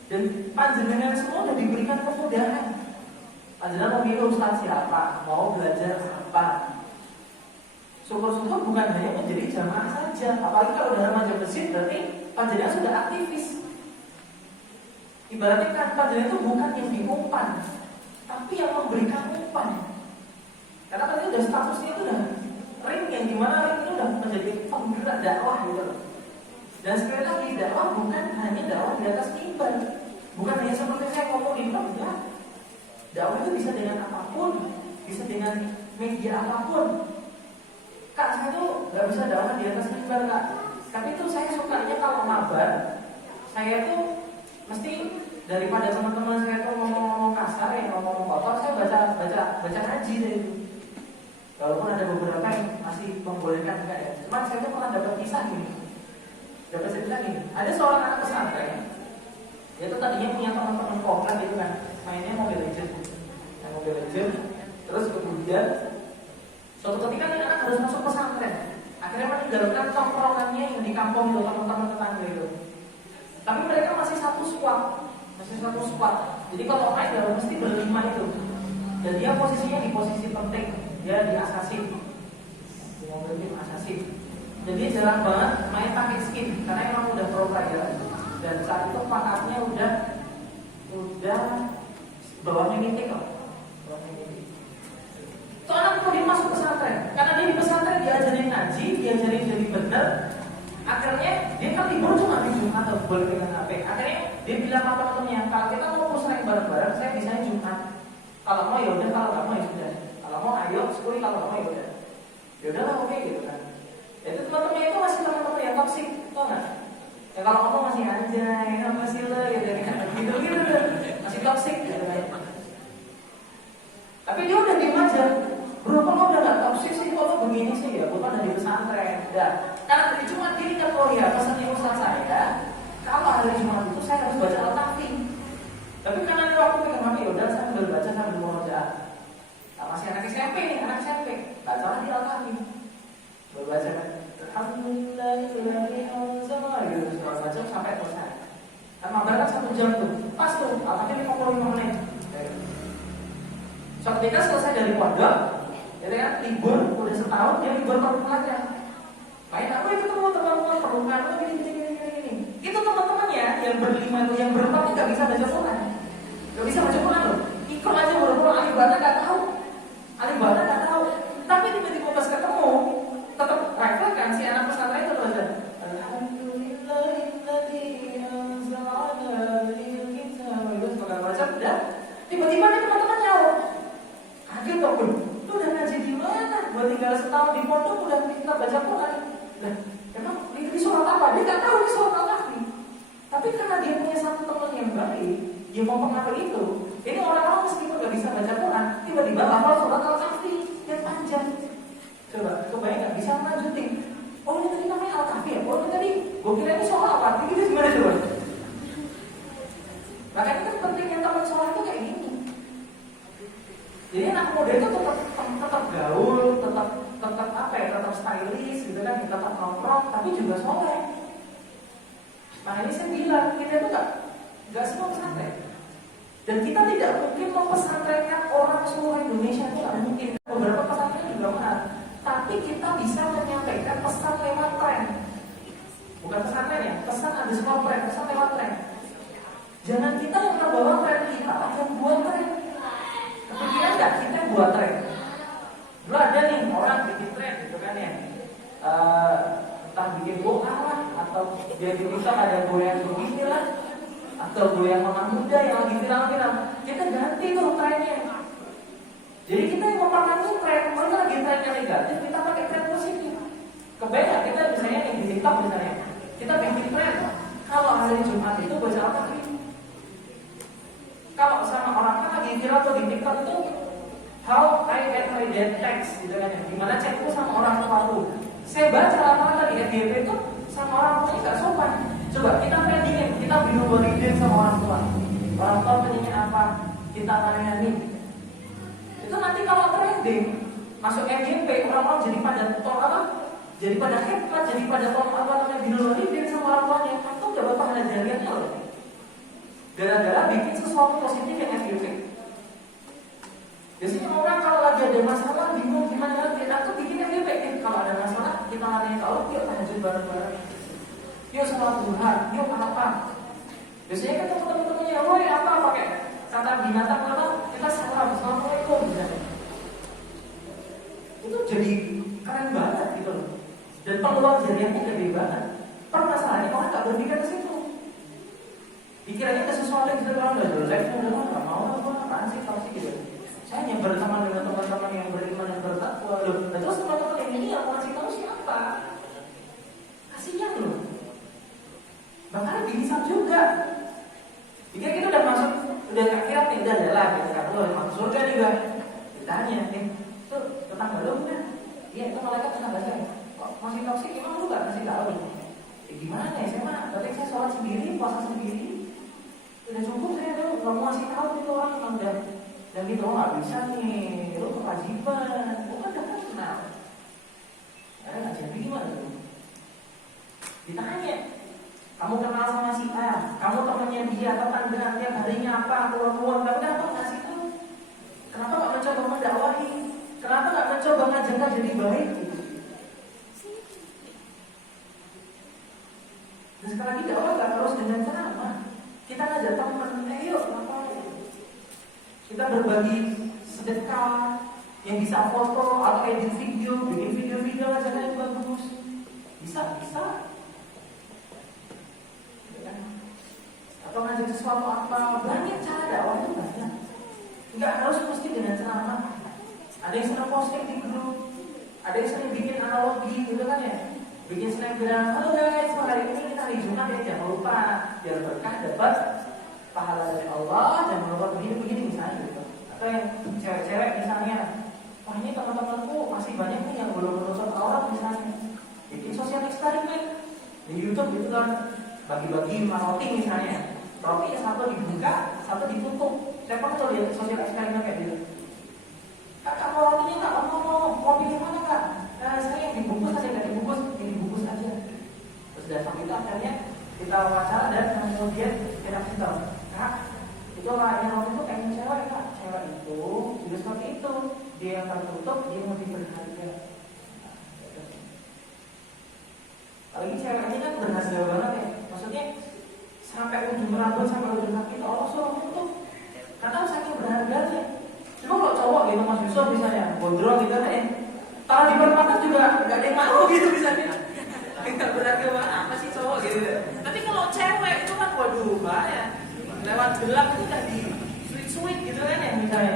Dan panjenengan semua udah diberikan kemudahan. Panjenengan mau milih ustaz siapa, mau belajar apa. Syukur-syukur bukan hanya menjadi jamaah saja, apalagi kalau udah remaja masjid berarti panjenengan sudah aktivis. Ibaratnya kan panjenengan itu bukan yang diumpan, tapi yang memberikan umpan. Karena kan itu udah statusnya itu udah ring, yang dimana ring itu udah menjadi penggerak dakwah gitu loh. Dan sekali lagi dakwah bukan hanya dakwah di atas mimbar, bukan hanya seperti saya ngomong di mimbar. Dakwah itu bisa dengan apapun, bisa dengan media apapun. Kak, saya tuh gak bisa dakwah di atas mimbar kak. Tapi itu saya sukanya kalau mabar, saya tuh mesti daripada teman-teman saya tuh ngomong-ngomong kasar ya, ngomong kotor, saya baca haji dari itu. Walaupun ada beberapa yang masih membolehkan enggak ya. Cuman saya tuh pernah dapat kisah gini, dapat cerita gini. Ada seorang anak pesantren, dia tuh tadinya punya teman-teman komplek gitu kan, mainnya Mobile Legends, terus kemudian suatu ketika nih anak harus masuk pesantren, akhirnya meninggalkan tongkrongannya yang di kampung itu, teman-teman tetangga itu. Tapi mereka masih satu squad. Jadi kalau main ya mesti berlima itu. Dan dia posisinya di posisi penting, dia di assassin, di mobil tim assassin. Dan dia jarang banget main pakai skin karena emang udah pro player. Dan saat itu pangkatnya udah bawahnya mitik kok. Itu anak mau dia masuk pesantren, karena dia di pesantren diajarin ngaji, diajarin jadi bener. Akhirnya dia kan libur cuma di Jumat atau boleh pegang HP. Akhirnya dia bilang sama temen-temennya, kalau kita mau musrek bareng-bareng, saya bisa Jumat. Kalau mau ya udah, kalau nggak mau ya sudah. Kalau mau ayo syukuri, kalau nggak mau ya udah. Ya udahlah, oke gitu kan. Itu teman-teman itu masih teman-teman yang toksik, tau nggak? Ya kalau ngomong masih anjay, masih lo gitu gitu, masih toksik gitu kan. Tapi dia udah diem aja. Bro, kok lo udah gak toksik sih, kok lo begini sih ya? Gue kan dari pesantren. Udah. Karena dari Jumat ini kan, oh ya pesan yang ustaz saya, kalau hari Jumat itu saya harus baca Al-Kahfi. Tapi karena ada waktu pikir ya udah saya sambil baca sambil murojaah. Nah, masih anak SMP nih, anak SMP. Bacalah di Al-Kahfi. Baca kan. Alhamdulillahilladzi anzala gitu, baca sampai selesai. Sama berangkat 1 jam tuh. Pas tuh, Al-Kahfi 55 menit. So ketika selesai dari pondok, jadi kan libur udah setahun, dia libur perlukannya. Main aku ya ketemu teman-teman perlukan lo gini. Itu teman-temannya yang berlima itu, yang berempat nggak bisa baca Quran, nggak bisa baca Quran loh. Ikut aja buru-buru, alibata nggak tahu, Tapi tiba-tiba pas ketemu, tetap refleks kan si anak pesantren itu baca. Alhamdulillahilladzi anzala ala abdihi al-kitab. Itu sebagai baca udah. Tiba-tiba nih teman-teman nyawa. Kaget kok, lu udah ngaji di mana? Gua tinggal setahun di pondok udah kita baca Quran. Nah, emang ini surat apa? Dia nggak tahu ini surat Al-Kahfi. Tapi karena dia punya satu teman yang baik, dia mau pengaruh itu. Ini orang-orang meskipun nggak bisa baca Quran, tiba-tiba hafal surat Al-Kahfi yang panjang. Coba, kebayang nggak bisa lanjutin? Oh ini tadi namanya Al-Kahfi ya? Oh ini tadi, gua kira ini soal apa? Ini gimana coba? Makanya kan pentingnya teman soal itu kayak gini. Jadi anak muda itu tetap gaul, tetap apa ya, tetap stylish gitu kan, tetap nongkrong, tapi juga soleh. Makanya saya bilang kita itu nggak semua pesantren, dan kita tidak mungkin mempesantrenkan orang seluruh Indonesia, itu nggak mungkin. Beberapa pesantren juga benar, tapi kita bisa menyampaikan pesan lewat tren, bukan pesantren ya, pesan ada semua tren, pesan lewat tren. Jangan kita yang membawa tren kita, yang buat tren. Kepikiran nggak kita buat tren? Dulu ada nih orang bikin tren gitu kan ya, entah bikin bola lah, atau dia di TikTok ada goyang begini lah, atau goyang mama muda yang lagi viral-viral. Kita ganti tuh trennya. Jadi kita yang memperhatikan tren, mana lagi trennya negatif, kita pakai tren positif. Kebayang kita misalnya yang di TikTok misalnya, kita bikin tren kalau hari Jumat itu baca Al-Kahfi. Kalau sama orang kan lagi viral tuh di TikTok itu how I get my dad text gitu kan ya, gimana chatku sama orang tuaku. Saya baca lama-lama di FYP itu sama orang tuanya nggak sopan. Coba kita trendingin, kita bikin sama orang tua. Orang tua penyanyi apa, kita layani. Itu nanti kalau trending masuk FYP, orang-orang jadi pada tol apa? Jadi pada hebat, jadi pada tol apa namanya bikin sama orang tuanya. Atau nggak bapak ada jariannya loh. Gara-gara bikin sesuatu positif yang FYP. Biasanya orang kalau lagi ada masalah bingung gimana kita tuh bikin FYP. Kalau ada masalah kita lari ke Allah, yuk tahajud bareng-bareng, yuk sholat duha, yuk apa. Biasanya kan teman-temannya, oh ya apa pakai kata binatang apa? Kita salam, assalamualaikum misalnya. Itu jadi keren banget gitu loh. Dan peluang jariahnya gede banget. Permasalahannya orang nggak berpikir ke situ. Pikirannya ke sesuatu yang kita orang udah jelek, nggak mau apaan sih kalau sih gitu. Saya hanya berteman dengan teman-teman yang beriman dan bertakwa loh. Nah, terus teman-teman yang ini yang mau kasih tahu siapa? Kasihan loh. Bahkan bisa juga. Jika kita udah masuk, udah akhirat nih, udah jalan gitu kan, masuk surga nih guys. Ditanya nih, tuh tetangga lo udah? Iya itu malaikat tetangga saya. Kok masih toksik? Emang lu gak kasih tahu? Gimana ya? Saya mah, berarti saya sholat sendiri, puasa sendiri. Udah cukup saya tuh, gak mau ngasih tahu gitu orang yang udah. Dan gitu, gak bisa nih, lu kewajiban. Bukan udah kenal. Gak jadi gimana tuh? Ditanya, kamu kenal sama si A, kamu temannya dia, tetangga, tiap harinya apa, keluar-keluar, tapi kenapa ngasih tahu? Kenapa gak mencoba mendakwahi? Kenapa gak mencoba ngajak jadi baik? Dan sekali lagi dakwah gak harus dengan ceramah. Kita ngajak teman, ayo ngapain? Kita berbagi sedekah yang bisa foto atau edit video, bikin video-video aja yang bagus. Bisa. Atau ngajak sesuatu apa, banyak cara dakwah itu banyak. Nggak harus mesti dengan ceramah. Ada yang sering posting di grup, ada yang sering bikin analogi gitu kan ya, bikin snapgram. Halo guys, hari ini kita hari Jumat ya, jangan lupa biar berkah dapat pahala dari Allah, jangan lupa begini misalnya gitu. Atau yang cewek-cewek misalnya, wah ini teman-temanku masih banyak nih yang belum menutup aurat misalnya, bikin sosial eksperimen di YouTube gitu kan, bagi-bagi roti misalnya, roti satu dibuka, satu ditutup. Siapa tuh lihat sosial eksperimen kayak gitu? Kakak mau rotinya nggak? Mau pilih mana kak? Saya yang dibungkus aja, nggak dibungkus, yang dibungkus aja. Terus datang itu akhirnya kita wawancara dan kemudian kita cerita, kak, itu yang roti itu kayak cewek kak. Cewek itu juga seperti itu, dia yang tertutup, dia yang lebih berharga. Apalagi cewek ini kan berhasil banget ya, maksudnya sampai ujung rambut, sampai ujung kaki, Allah suruh tutup. Karena saking berharganya. Cuma kalau cowok gitu, Mas Yusuf misalnya, gondrong gitu kan, taruh di perempatan juga nggak ada yang mau gitu misalnya. Nggak berharga banget apa sih cowok gitu. Tapi kalau cewek itu kan waduh bahaya. Lewat gelap itu kan di sweet gitu kan ya misalnya.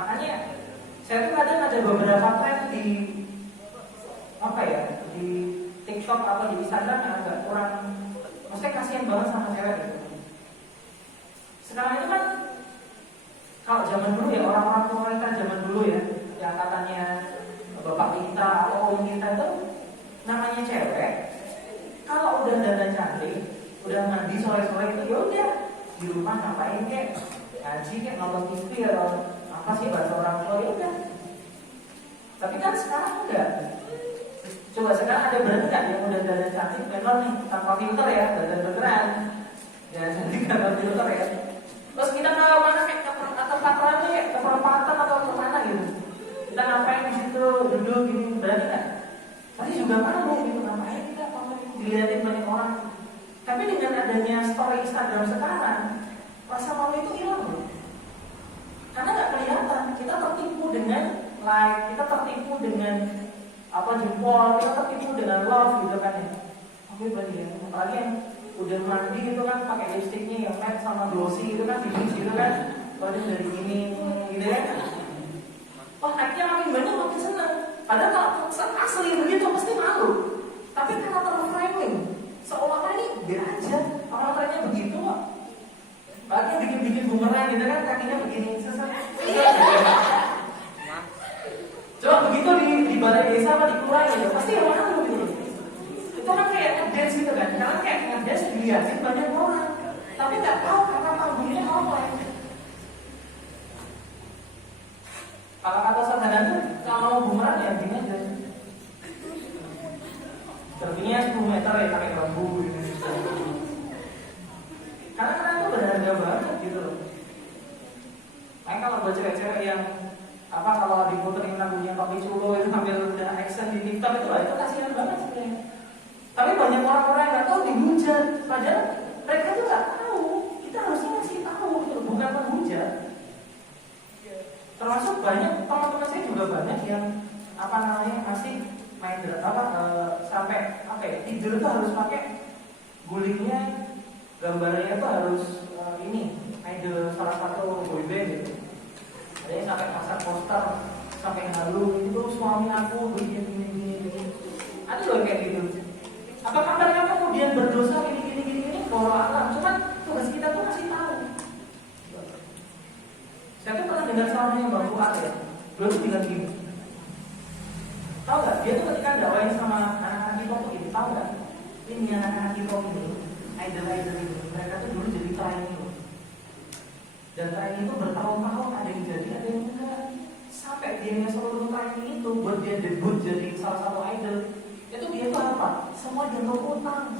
Makanya saya tuh kadang ada beberapa tren di apa ya, di TikTok atau di Instagram yang agak kurang, maksudnya kasihan banget sama cewek gitu. Sekarang itu kan kalau zaman dulu ya, orang-orang tua kita zaman dulu ya, yang katanya bapak kita atau om kita itu namanya cewek, kalau udah dandan cantik, udah mandi sore-sore itu ya udah di rumah ngapain kek, ngaji kek, nonton TV atau apa sih bahasa orang tua ya udah. Tapi kan sekarang enggak. Coba sekarang ada brand nggak yang udah dandan cantik, memang nih tanpa filter ya, dandan beneran, ya cantik tanpa filter ya. Terus kita ke mana kayak ke tempat rame kayak ke perempatan atau ke mana gitu. Kita ngapain di situ duduk gini, berarti nggak? Tadi juga malu gitu, ngapain kita dilihatin banyak orang. Tapi dengan adanya story Instagram sekarang, rasa malu itu hilang loh. Karena nggak kelihatan, kita tertipu dengan like, kita tertipu dengan apa jempol, kita tertipu dengan love gitu kan ya. Oke berarti ya, apalagi yang udah mandi itu kan pakai lipstiknya yang matte sama glossy itu kan tipis gitu kan, baru dari ini gitu ya. Wah like-nya makin banyak makin seneng. Padahal kalau asli begitu pasti malu. Tapi karena terframing, seolah-olah ini biar aja orang trennya begitu kok. Apalagi bikin bumerang gitu kan, kakinya begini selesai. Coba begitu di balai desa apa di kelurahan gitu, pasti yang malu gitu. Itu kan kayak ngedance gitu kan, karena kayak ngedance dilihatin banyak orang, tapi nggak tahu karena panggungnya apa ya. Kalau kata saudara tuh, kalau bumerang ya gini aja. Tertingginya 10 meter ya pakai bambu gitu. Karena itu berharga banget gitu loh. Makanya kalau buat cewek-cewek yang apa kalau diputerin lagunya Papi Culo itu sambil udah action di TikTok itu kasihan banget sebenarnya. Tapi banyak orang-orang yang nggak tahu dihujat, padahal mereka tuh nggak tahu. Kita harusnya ngasih tahu gitu, bukan menghujat. Termasuk banyak teman-teman saya juga banyak yang apa namanya masih main sampai apa ya, tidur tuh harus pakai gulingnya, gambarnya tuh harus ini idol salah satu boyband gitu. Ada yang sampai pasang poster, sampai halu itu suami aku begini. Ada loh kayak gitu. Apakah mereka kemudian berdosa gini? Kalau alam, cuman tugas kita tuh kasih tahu. Saya tuh pernah dengar sama yang Bang Fuad ya, beliau tuh bilang gini. Tahu nggak? Dia tuh ketika dakwain sama anak-anak hip hop ini, tahu nggak? Ini anak-anak hip hop ini, idol itu, mereka tuh dulu jadi trainee loh. Dan trainee itu bertahun-tahun, ada yang jadi, ada yang enggak. Sampai dia seluruh trainee itu buat dia debut jadi salah satu idol. Itu dia tuh apa? Semua dia utang.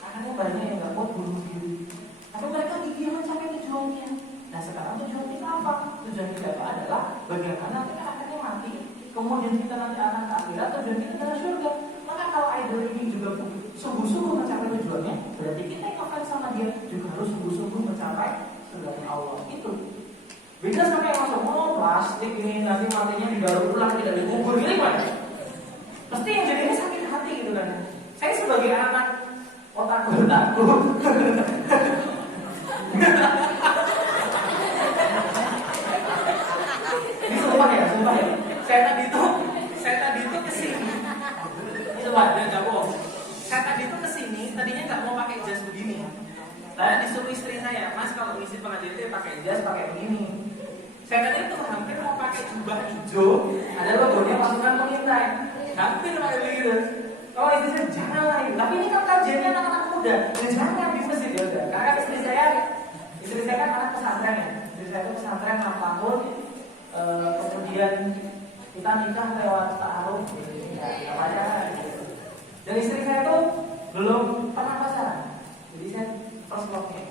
Karena banyak yang nggak kuat bunuh diri. Tapi mereka gigih sampai tujuannya. Nah sekarang tujuan kita apa? Tujuan kita adalah bagaimana kita akhirnya mati, kemudian kita nanti akan ke akhirat, tujuan kita adalah surga. Maka kalau idol ini juga sungguh-sungguh mencapai tujuannya, berarti kita yang akan sama dia juga harus sungguh-sungguh mencapai surga Allah. Itu beda sama yang masuk plastik ini nanti matinya dibaru ulang tidak dikubur gini kan? Pasti yang jadinya sakit hati gitu kan. Saya sebagai anak otakku saya tadi itu kesini. Coba dia jawab. Saya tadi itu kesini, tadinya nggak mau pakai jas begini. Saya disuruh istri saya, Mas kalau ngisi pengajian itu pakai jas, pakai begini. Saya tadi itu hampir mau pakai jubah hijau, ada logonya pasukan pengintai. Hampir pakai begitu. Oh istri saya janganlah ini. Tapi ini kan kajiannya anak-anak muda, jangan di masjid ya udah. Karena istri saya kan anak pesantren ya. Istri saya itu pesantren 6 tahun. Kemudian kita nikah lewat ta'aruf, namanya. Dan istri saya itu belum pernah pacaran. Jadi saya first love-nya.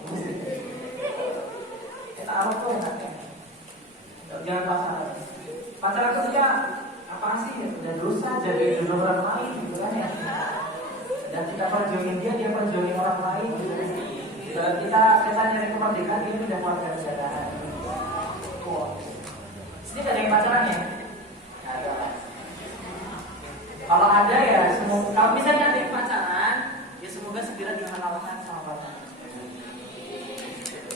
Ta'aruf tuh enaknya. Jangan pacaran. Pacaran itu ya apa sih? Udah dosa jadi jodoh orang lain gitu kan ya. Dan kita perjuangin dia perjuangin orang lain gitu. Dan kita nyari kemerdekaan ini udah keluarga negaraan. Ini gak ada yang pacaran ya? Ada. Kalau ada ya semoga, kalau misalnya ada yang pacaran, ya semoga segera dihalalkan sama Bapak.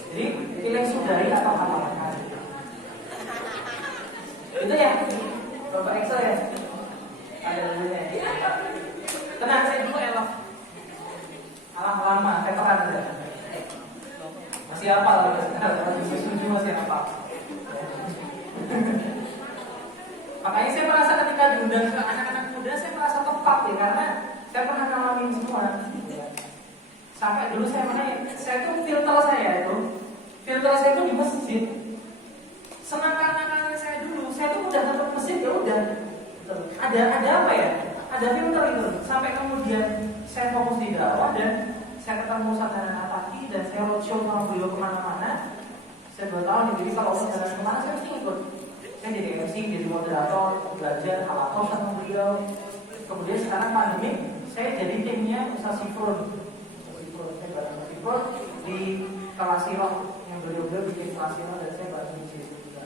Jadi pilih sudahi atau halalkan. Itu ya, Bapak Exo ya. Ada dulunya. Tenang, saya dulu elok. Lama, veteran ya. Masih hafal masih hafal. Makanya saya merasa ketika diundang ke anak-anak muda, saya merasa tepat ya, karena saya pernah ngalamin semua. Sampai dulu saya tuh filter saya itu di masjid. Senang-senangnya saya dulu, saya tuh udah datang ke masjid ya udah. Ada apa ya? Ada filter itu. Sampai kemudian saya fokus di dakwah dan saya ketemu Sadana Nataki dan saya roadshow sama beliau kemana-mana. Saya 2 tahun, jadi kalau saya jalan kemana saya mesti ikut. Saya jadi MC, jadi moderator, belajar halakoh sama beliau. Kemudian sekarang pandemi, saya jadi timnya Ustaz Sifrun. Saya bareng Sifrun di kelas Sirah yang beliau bikin kelas Sirah dan saya bareng di situ juga.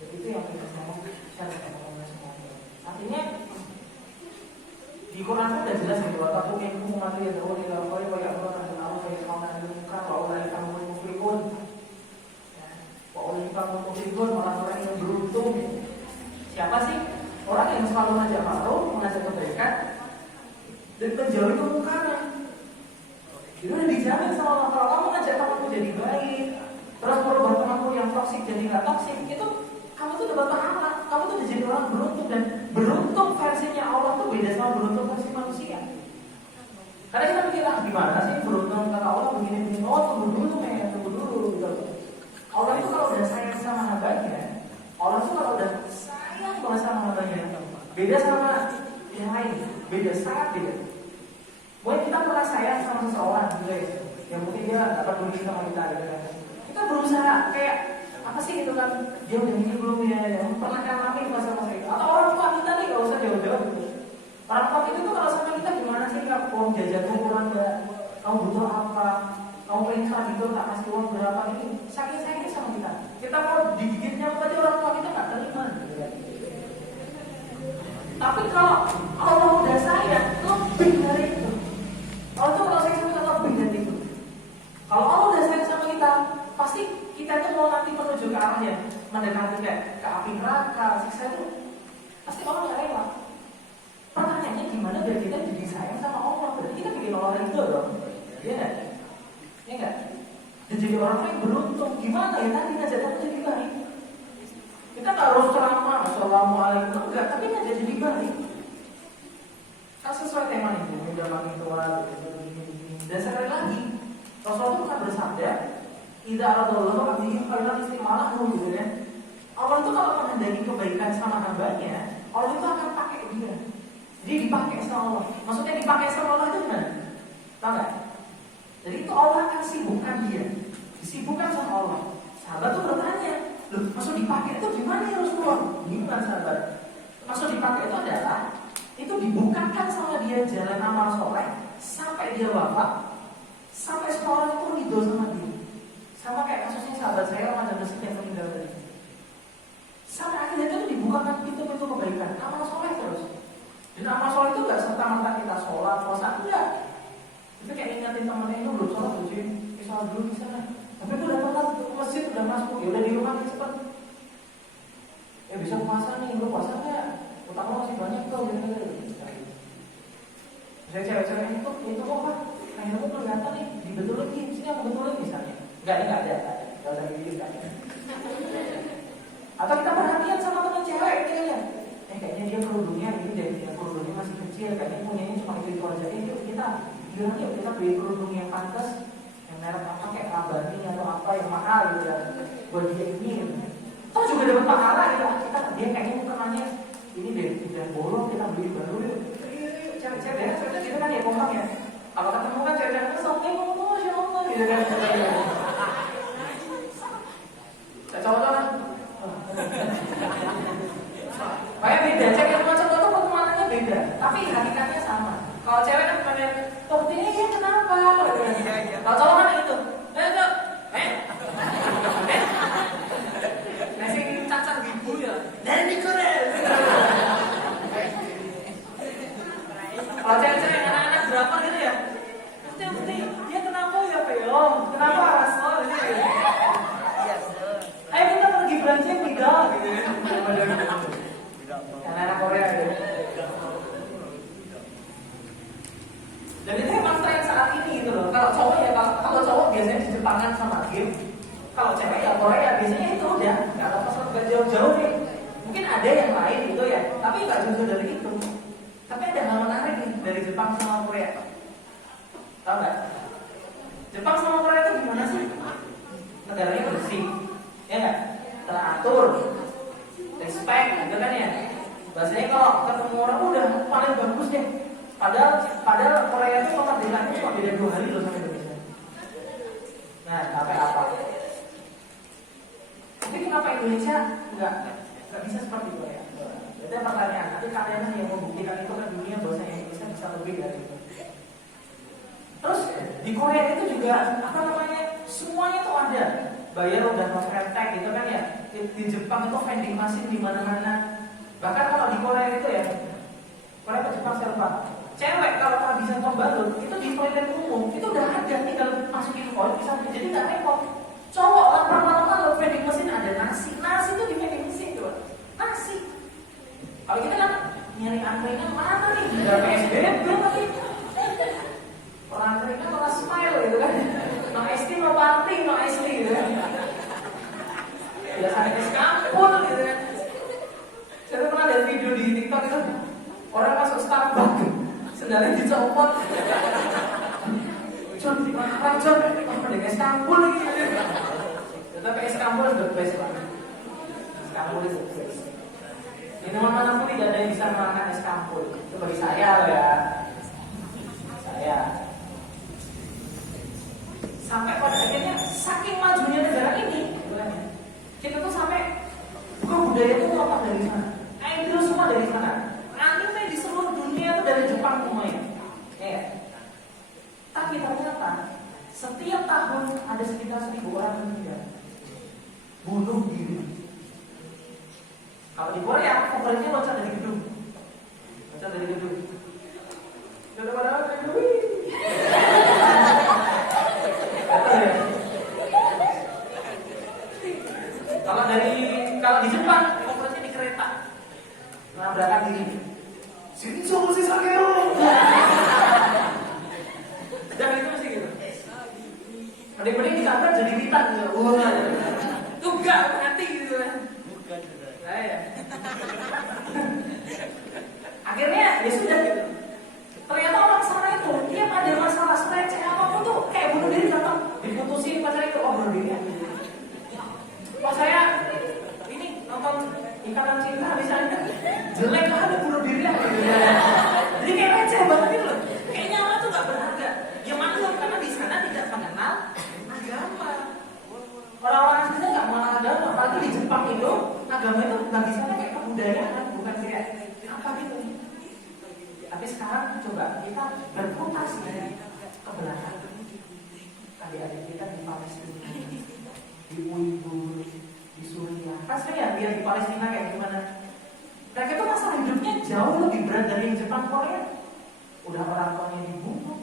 Jadi itu yang kita ngomong, saya ngomong semuanya. Artinya di Quran itu sudah jelas gitu, waktu minggu mengatakan ya Allah ya Allah ya Allah dan Allah ya Allah dan muka Allah ya kamu muflihun. Oleh kamu muflihun, orang-orang yang beruntung. Siapa sih? Orang yang selalu mengajak ma'ruf, mengajak kebaikan dan menjauhi kemungkaran. Itu udah dijamin sama Allah. Kalau kamu ngajak temanmu jadi baik, terus merubah temanmu yang toksik jadi nggak toksik, itu kamu tuh dapat pahala. Kamu tuh udah jadi orang beruntung, dan beruntung versinya Allah tuh beda sama beruntung versi manusia. Karena kita pikir gimana sih beruntung kata Allah begini-begini. Oh tunggu dulu gitu. Allah itu kalau udah sayang sama hambanya, Allah itu kalau udah sayang banget sama hambanya, beda sama yang lain, sangat beda. Mungkin kita pernah sayang sama seseorang gitu ya, yang mungkin dia nggak peduli sama kita gitu kan. Kita berusaha kayak apa sih gitu kan, dia udah mikir belum ya, yang pernah ngalamin masa-masa itu. Atau orang tua kita nih nggak usah jauh-jauh gitu. Orang tua kita tuh kalau sama kita gimana sih, nggak uang jajanmu kurang nggak, kamu butuh apa? Kamu pengen saat itu tak kasih uang berapa ini, sakit sama kita. Kita mau digigitnya aja orang tua kita nggak terima. Tapi kalau Allah udah sayang, lebih dari itu. Allah tuh kalau sayang sama kita lebih dari itu. Kalau Allah udah sayang sama kita, pasti kita tuh mau nanti menuju ke arahnya, mendekati kayak ke api neraka, siksa itu, pasti Allah nggak rela. Pertanyaannya gimana biar kita jadi sayang sama Allah? Berarti kita bikin Allah itu dong, iya nggak? Ya enggak? Dan jadi orang yang beruntung. Gimana ya tadi ngajak kita jadi baik? Kita gak harus ceramah Assalamualaikum, enggak, tapi ngajak jadi baik. Kan sesuai tema itu, udah makin tua dan sekali lagi Rasulullah itu kan bersabda, idza aradallahu abdihi khairan istimalahu gitu ya. Allah itu kalau menghendaki kebaikan sama hambanya, Allah itu akan pakai dia. Jadi dipakai sama Allah. Maksudnya dipakai sama Allah itu gimana? Tahu nggak? Jadi itu Allah akan sibukkan dia, disibukkan sama Allah. Sahabat tuh bertanya, loh, maksud dipakai itu gimana ya Rasulullah? Gimana sahabat? Maksud dipakai itu adalah itu dibukakan sama dia jalan amal soleh sampai dia wafat, sampai semua orang itu ridho sama dia. Sama kayak kasusnya sahabat saya Ramadan Besar yang meninggal tadi. Sampai akhirnya itu dibukakan pintu-pintu kebaikan, amal soleh terus. Dan amal soleh itu nggak serta-merta kita sholat, puasa, enggak. Itu kayak ingatin temennya itu belum sholat, sholat dulu di sana. Tapi itu udah telat, ke masjid udah masuk, ya udah di rumah cepet. Ya bisa puasa nih, lu puasa Cewek-cewek itu kok Pak, lehermu kelihatan nih, dibetulin nih, sini aku betulin misalnya. Enggak ada. Enggak usah gitu, enggak ada. Atau kita perhatian sama teman cewek gitu ya. Kayaknya dia kerudungnya ini deh, dia kerudungnya masih kecil, kayaknya punyanya cuma itu aja. Yuk kita bilang yuk kita beli kerudung yang pantas, yang merek apa kayak Rabani atau apa yang mahal gitu ya. Buat dia ini. Toh juga dapat pahala gitu. Kita dia kayaknya bukannya ini deh, udah bolong kita beli baru yuk. Cewek-cewek gitu kan ya kompak ya. Kalau ketemu kan cewek-cewek assalamualaikum masya Allah gitu kan. Cowok-cowok kayak beda, cewek sama cowok tuh pertemanannya beda, tapi hakikatnya sama. Kalau cewek kan pada, oh dia kenapa? Kalau cowok kan itu, nasi cacang ibu ya, dari Korea. Kalau cewek-cewek anak-anak berapa gitu ya, putih dia kenapa ya Peom? Kenapa Rasul? Ayo kita pergi belanja tidak gitu ya. Anak-anak Korea gitu. Dan itu emang tren saat ini gitu loh. Kalau cowok ya kalau cowok biasanya di Jepangan sama game. Kalau cewek ya Korea biasanya itu udah nggak lepas jauh-jauh nih. Mungkin ada yang lain gitu ya, tapi nggak jauh dari itu. Tapi ada hal menarik nih dari Jepang sama Korea. Tahu nggak? Jepang sama Korea itu gimana sih? Negaranya bersih, ya nggak? Teratur, respect, gitu kan ya? Bahasanya kalau ketemu orang udah paling bagus deh. Padahal Korea itu kemerdekaan cuma beda 2 hari loh sama Indonesia. Nah, sampai apa? Tapi kenapa Indonesia nggak bisa seperti Korea? Itu pertanyaan. Tapi kalian yang membuktikan itu kan dunia bahwasanya Indonesia bisa lebih dari itu. Terus di Korea itu juga apa namanya? Semuanya tuh ada. Bayar udah non tag gitu kan ya. Di Jepang itu vending machine di mana-mana. Bahkan kalau di Korea itu ya, Korea ke Jepang saya lupa. Cewek kalau kehabisan pembalut itu di toilet umum itu udah ada, tinggal masukin koin bisa jadi nggak repot. Cowok lapar malam kalau vending machine ada nasi itu di vending machine tuh nasi. Kalau kita kan nyari angkringan mana nih? Udah PSBB tapi orang angkringan malah smile gitu kan. No ST, no party, no ST gitu kan. Biasanya es kampur gitu kan. Saya pernah lihat video di TikTok itu orang masuk Starbucks, sendalnya dicopot. John, mana John? Ada es kampur gitu. Tapi es kampur the best banget. Es kampur itu the best. Minuman manapun tidak ada yang bisa mengalahkan es kampur. Itu bagi saya loh ya. Saya. Sampai pada akhirnya saking majunya negara ini, kita tuh sampai budaya itu apa dari sana? Itu semua dari sana. Anime di seluruh dunia itu dari Jepang semuanya. Ya. Tapi ternyata setiap tahun ada sekitar 1.000 orang meninggal bunuh diri. Kalau di Korea, favoritnya loncat dari gedung. Loncat dari gedung. Daripada dari gedung. Kalau di Jepang, favoritnya di kereta. Nabrakan diri. Shinzo si Sakero. Dan itu masih gitu. Mending ditabrak jadi titan gitu. Tuh enggak mati gitu kan. Bukan sudah. Nah, ya. Akhirnya ya sudah gitu. Ternyata orang sana itu dia ada masalah receh apapun tuh kayak bunuh diri gampang. Diputusin pacarnya itu bunuh diri. Pas saya ini nonton Ikatan Cinta misalnya jelek lah ada bunuh diri lah gitu. Jadi kayak receh banget gitu loh. Kayak nyawa tuh gak berharga. Ya maklum karena di sana tidak mengenal agama. Orang-orang aslinya gak mengenal agama. Apalagi di Jepang itu agama itu bagi sana kayak kebudayaan bukan kayak apa gitu. Tapi sekarang coba kita berputar ke belakang. Adik-adik kita di Palestina, di Uighur, di Suriah. Kan saya lihat di Palestina kayak gimana. Mereka itu masalah hidupnya jauh lebih berat dari yang Jepang Korea. Udah orang tuanya dibunuh,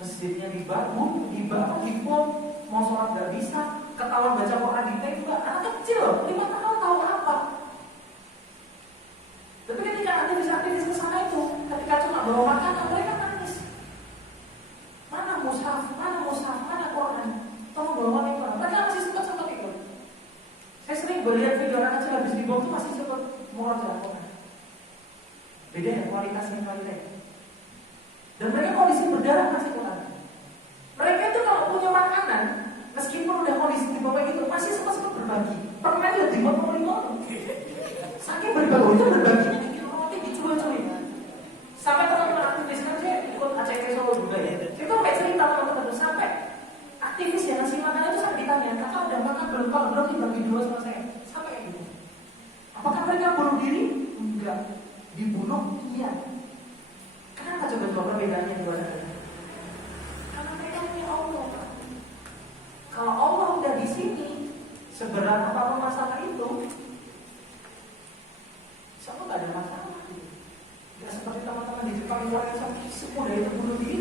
masjidnya dibom, mau sholat gak bisa, ketahuan baca Quran ditembak. Anak kecil, 5 tahun tahu apa? Tapi ketika aktivis-aktivis ke sana itu, ketika cuma bawa makanan, mereka kan aja habis dibuang tuh masih sempat moral dilakukan. Beda ya kualitasnya. Dan mereka kondisi berdarah masih kurang. Mereka itu kalau punya makanan, meskipun udah kondisi di bawah gitu, masih sempat berbagi. Permen udah dimotong-motong. Saking berbagi itu berbaginya bikin roti diculik-culik. Sampai teman-teman aktivis kan saya ikut ACT Solo juga ya. Itu sampai cerita teman-teman itu sampai aktivis yang ngasih makanan itu sampai ditanya, kakak udah makan belum? Kalau belum dibagi dua sama saya. Sampai kayak gitu. Apakah mereka bunuh diri? Enggak. Dibunuh? Iya. Kenapa coba perbedaannya dua negara? Karena mereka punya Allah. Kalau Allah udah di sini, seberat apapun masalah itu, sama nggak ada masalah. Tidak seperti teman-teman di Jepang yang semudah itu bunuh diri.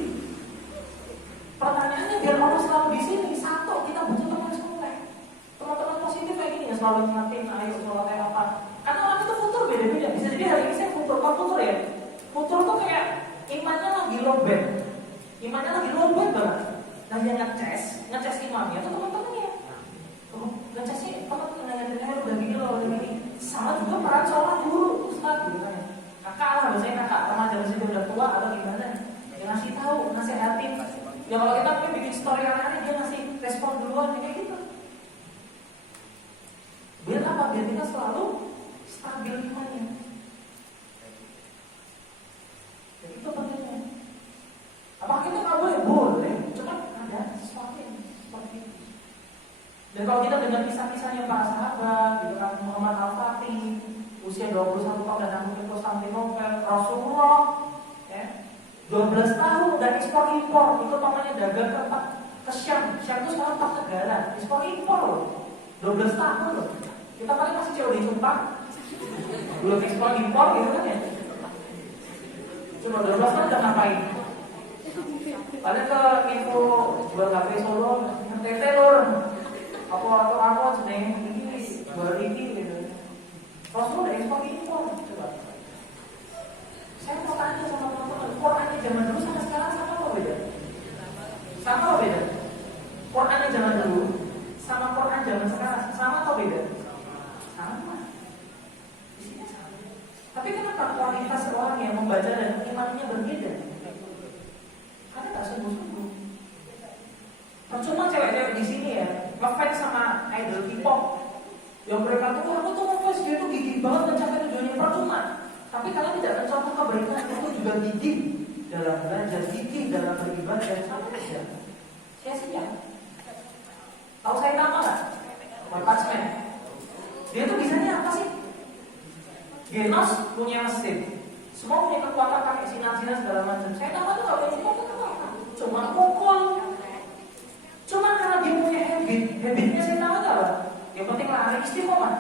Pertanyaannya biar Allah selalu di sini. Satu, kita butuh teman soleh. Teman-teman positif kayak gini ya, selalu ngingetin, ayo sholat kayak apa. Karena orang itu futur beda-beda. Bisa jadi hari ini saya futur, kok futur ya? Futur tuh kayak imannya lagi lowbat. Imannya lagi lowbat banget. Nah yang ngeces imannya tuh teman-temannya. Ngecesnya teman-teman yang udah gini loh, udah gini. Sama juga peran sholat dulu, Ustaz gitu kan. Kakak lah, biasanya kakak remaja masih udah tua atau gimana? Dia ngasih tahu, nasihatin. Ya kalau kita mungkin bikin story aneh-aneh, dia ngasih respon duluan kayak gitu. Biar apa? Biar kita selalu stabil imannya. Jadi itu pentingnya. Apakah kita nggak boleh? Boleh. Cuma ada sesuatu yang seperti itu. Dan kalau kita dengar kisah-kisahnya para sahabat, gitu kan, Muhammad Al-Fatih, usia 21 tahun dan namun Konstantinopel, Rasulullah, ya, 12 tahun dan ekspor impor, itu namanya dagang ke Syam. Syam itu sekarang 4 negara, ekspor impor loh, 12 tahun loh. Kita paling masih jauh di Jepang, belum ekspor impor gitu kan ya. Cuma 12 tahun udah ngapain? Paling ke info jual HP Solo, NTT lor. Apa jeneng ini jual ini gitu. Rasul udah ekspor impor coba. Saya mau tanya sama teman-teman, Qurannya zaman dulu sama sekarang sama apa beda? Sama apa beda? Qurannya zaman dulu sama Quran zaman sekarang sama atau beda? Sama. Di sini sama. Tapi kenapa kualitas orang yang membaca dan imannya berbeda? Karena tak sungguh-sungguh. Percuma cewek-cewek di sini ya ngefans sama idol K-pop yang mereka tuh aku tuh ngefans dia tuh gigih banget mencapai tujuannya. Percuma. Tapi kalian tidak mencontoh kebaikan itu juga gigih dalam belajar, gigih dalam beribadah dan sama saja. Sia-sia. Tahu saya nama nggak? One Punch Man. Dia tuh bisanya apa sih? Genos punya mesin, semua punya kekuatan pakai sinar-sinar segala macam. Saya tahu tuh nggak punya apa-apa, cuma pukul. Cuma karena dia punya habitnya saya tahu nggak apa? Yang penting lari istiqomah.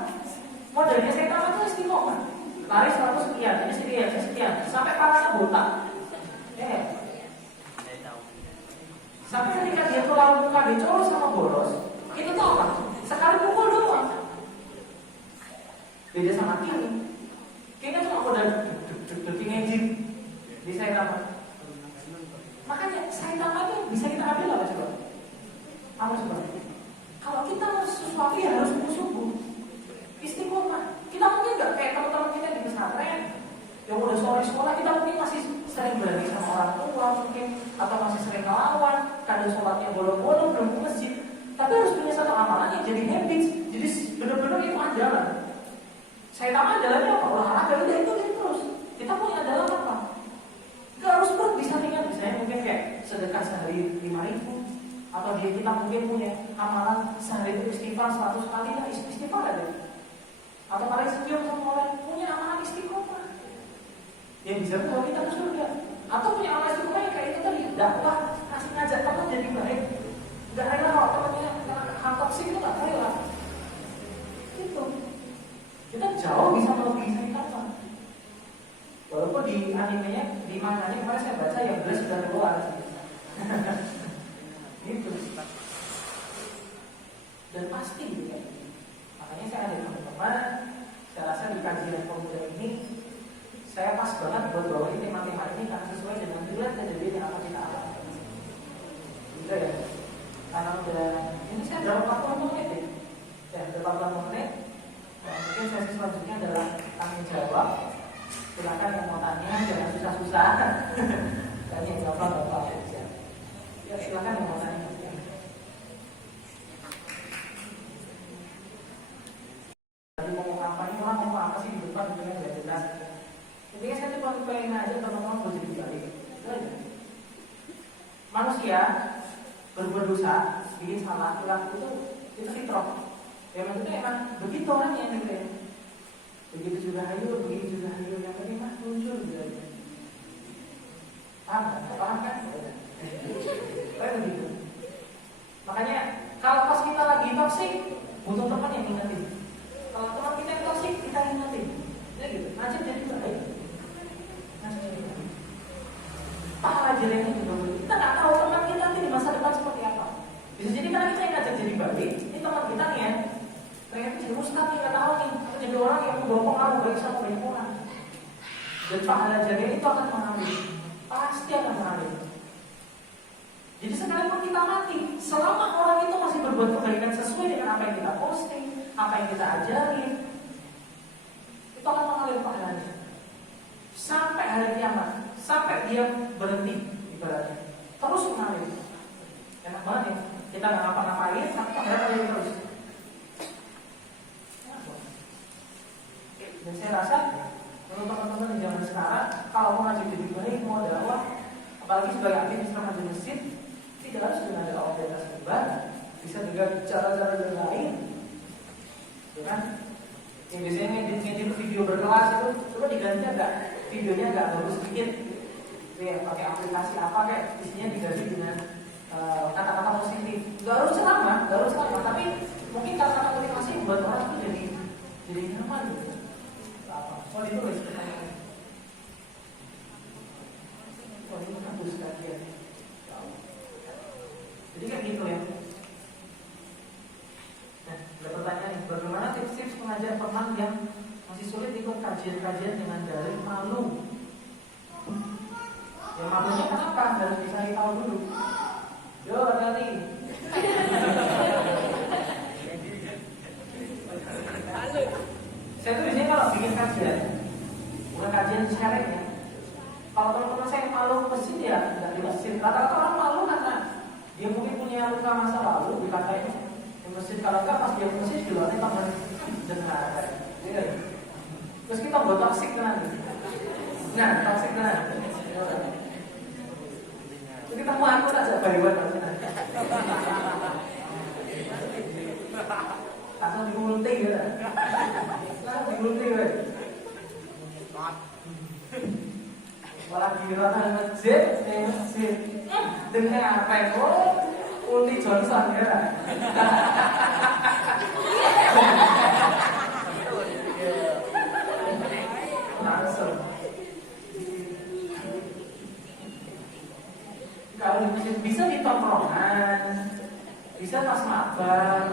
Modelnya saya tahu itu istiqomah. Lari 100 sekian, ini sekian, sampai palanya botak. Sampai ketika dia keluar muka dia colos sama boros, itu tuh apa? Sekali pukul doang. Beda sama King. King kan cuma modal King engine di Saitama. Makanya Saitama itu bisa kita ambil apa coba? Apa coba? Kalau kita mau sesuatu ya harus sungguh-sungguh, istiqomah. Kita mungkin nggak kayak teman-teman kita di pesantren yang udah sore sekolah, kita mungkin masih sering berani sama orang tua mungkin, atau masih sering ngelawan, kadang sholatnya bolong-bolong, belum ke masjid. Tapi harus punya satu amalan yang jadi habit, jadi benar-benar itu andalan. Saya tahu andalannya apa? Olahraga udah itu terus. Kita punya andalan apa? Gak harus berat di sampingan, misalnya mungkin kayak sedekah sehari 5.000. Atau dia kita mungkin punya amalan sehari itu istighfar 100 kali lah, istighfar ada. Atau kalian senyum sama orang punya amalan istiqomah yang bisa membawa kita ke surga. Atau punya amalan istiqomah yang kayak itu tadi, dakwah, kasih ngajak teman jadi baik. Gak rela kalau temannya hal toksik itu gak rela. Itu kita jauh bisa melebihi kita. Walaupun di animenya, di manganya kemarin saya baca yang belas sudah keluar. Gitu. Dan pasti gitu ya. Makanya saya ada teman-teman, saya rasa di kajian pemuda ini saya pas banget buat bawa ini tema ini karena sesuai dengan tujuan dan jadi yang akan kita alami. Gitu ya. Karena udah ini saya berapa 40 menit ya. Ya, berapa 40 menit. Mungkin sesi selanjutnya adalah tanya jawab. Silakan yang mau tanya, jangan susah-susah. Tanya jawab Bapak aja. Ya silakan yang mau tanya. Tadi ngomong apa nih, orang ngomong apa sih di depan itu nggak jelas. Intinya saya cuma pengen aja teman-teman berjadi balik. Manusia berbuat dosa, bikin salah, perilaku itu fitrah. Ya maksudnya emang begitu orangnya gitu ya. Begitu juga hayu, yang penting mah muncul gitu. Paham kan? Kayak begitu. Makanya kalau pas kita lagi toksik, butuh teman yang ingetin. Kalau teman kita yang toksik, kita ingetin. Ya gitu. Najib jadi baik. Pelajarannya juga begitu. Kita nggak tahu teman kita nanti di masa depan seperti apa. Bisa jadi karena kita yang ngajak jadi baik, ini teman kita nih ya. Pengen jadi ustaz nih, nggak tahu nih. Atau jadi orang yang membawa pengaruh baik sama banyak orang. Dan pahala jariah itu akan mengalir. Pasti akan mengalir. Jadi sekalipun kita mati, selama orang itu masih berbuat kebaikan sesuai dengan apa yang kita posting, apa yang kita ajarin, itu akan mengalir pahalanya. Sampai hari kiamat, sampai dia berhenti ibaratnya. Terus mengalir. Enak banget ya. Kita nggak ngapa-ngapain, tapi pahalanya ngalir terus. Dan saya rasa untuk teman-teman di zaman sekarang, kalau mau ngajak jadi baik, mau dakwah, apalagi sebagai aktivis remaja masjid, tidak harus dengan dakwah di atas mimbar, bisa dengan cara-cara yang lain, ya kan? Yang biasanya ngedit video berkelas itu, coba diganti agak videonya agak bagus sedikit, ya pakai aplikasi apa kayak isinya diganti dengan kata-kata positif. Gak harus ceramah, tapi mungkin kata-kata motivasi buat orang itu jadi nyaman gitu. Oh ditulis pertanyaan. Oh ini menembus kajian. Jadi kayak gitu ya. Nah, ada pertanyaan nih. Bagaimana tips-tips mengajar teman yang masih sulit ikut kajian-kajian dengan daring malu? Ya malunya kenapa? Harus bisa tahu dulu. Yo hati-hati. Saya tuh biasanya kalau bikin kajian, bukan kajian sharing ya. Kalau teman-teman saya malu ke masjid ya, tidak di masjid. Rata-rata orang malu karena dia mungkin punya luka masa lalu, dikatain di masjid. Kalau enggak pas dia ke masjid di luar teman dengar. Terus kita buat toksik kan? Nah, toksik kan? Jadi ketemu aku tak jadi bariwan langsung digulti gitu. Digulti weh. Malah di masjid, dengan apa itu? Ulti Johnson ya. Langsung. Kalau di masjid bisa di tongkrongan, bisa pas mabar.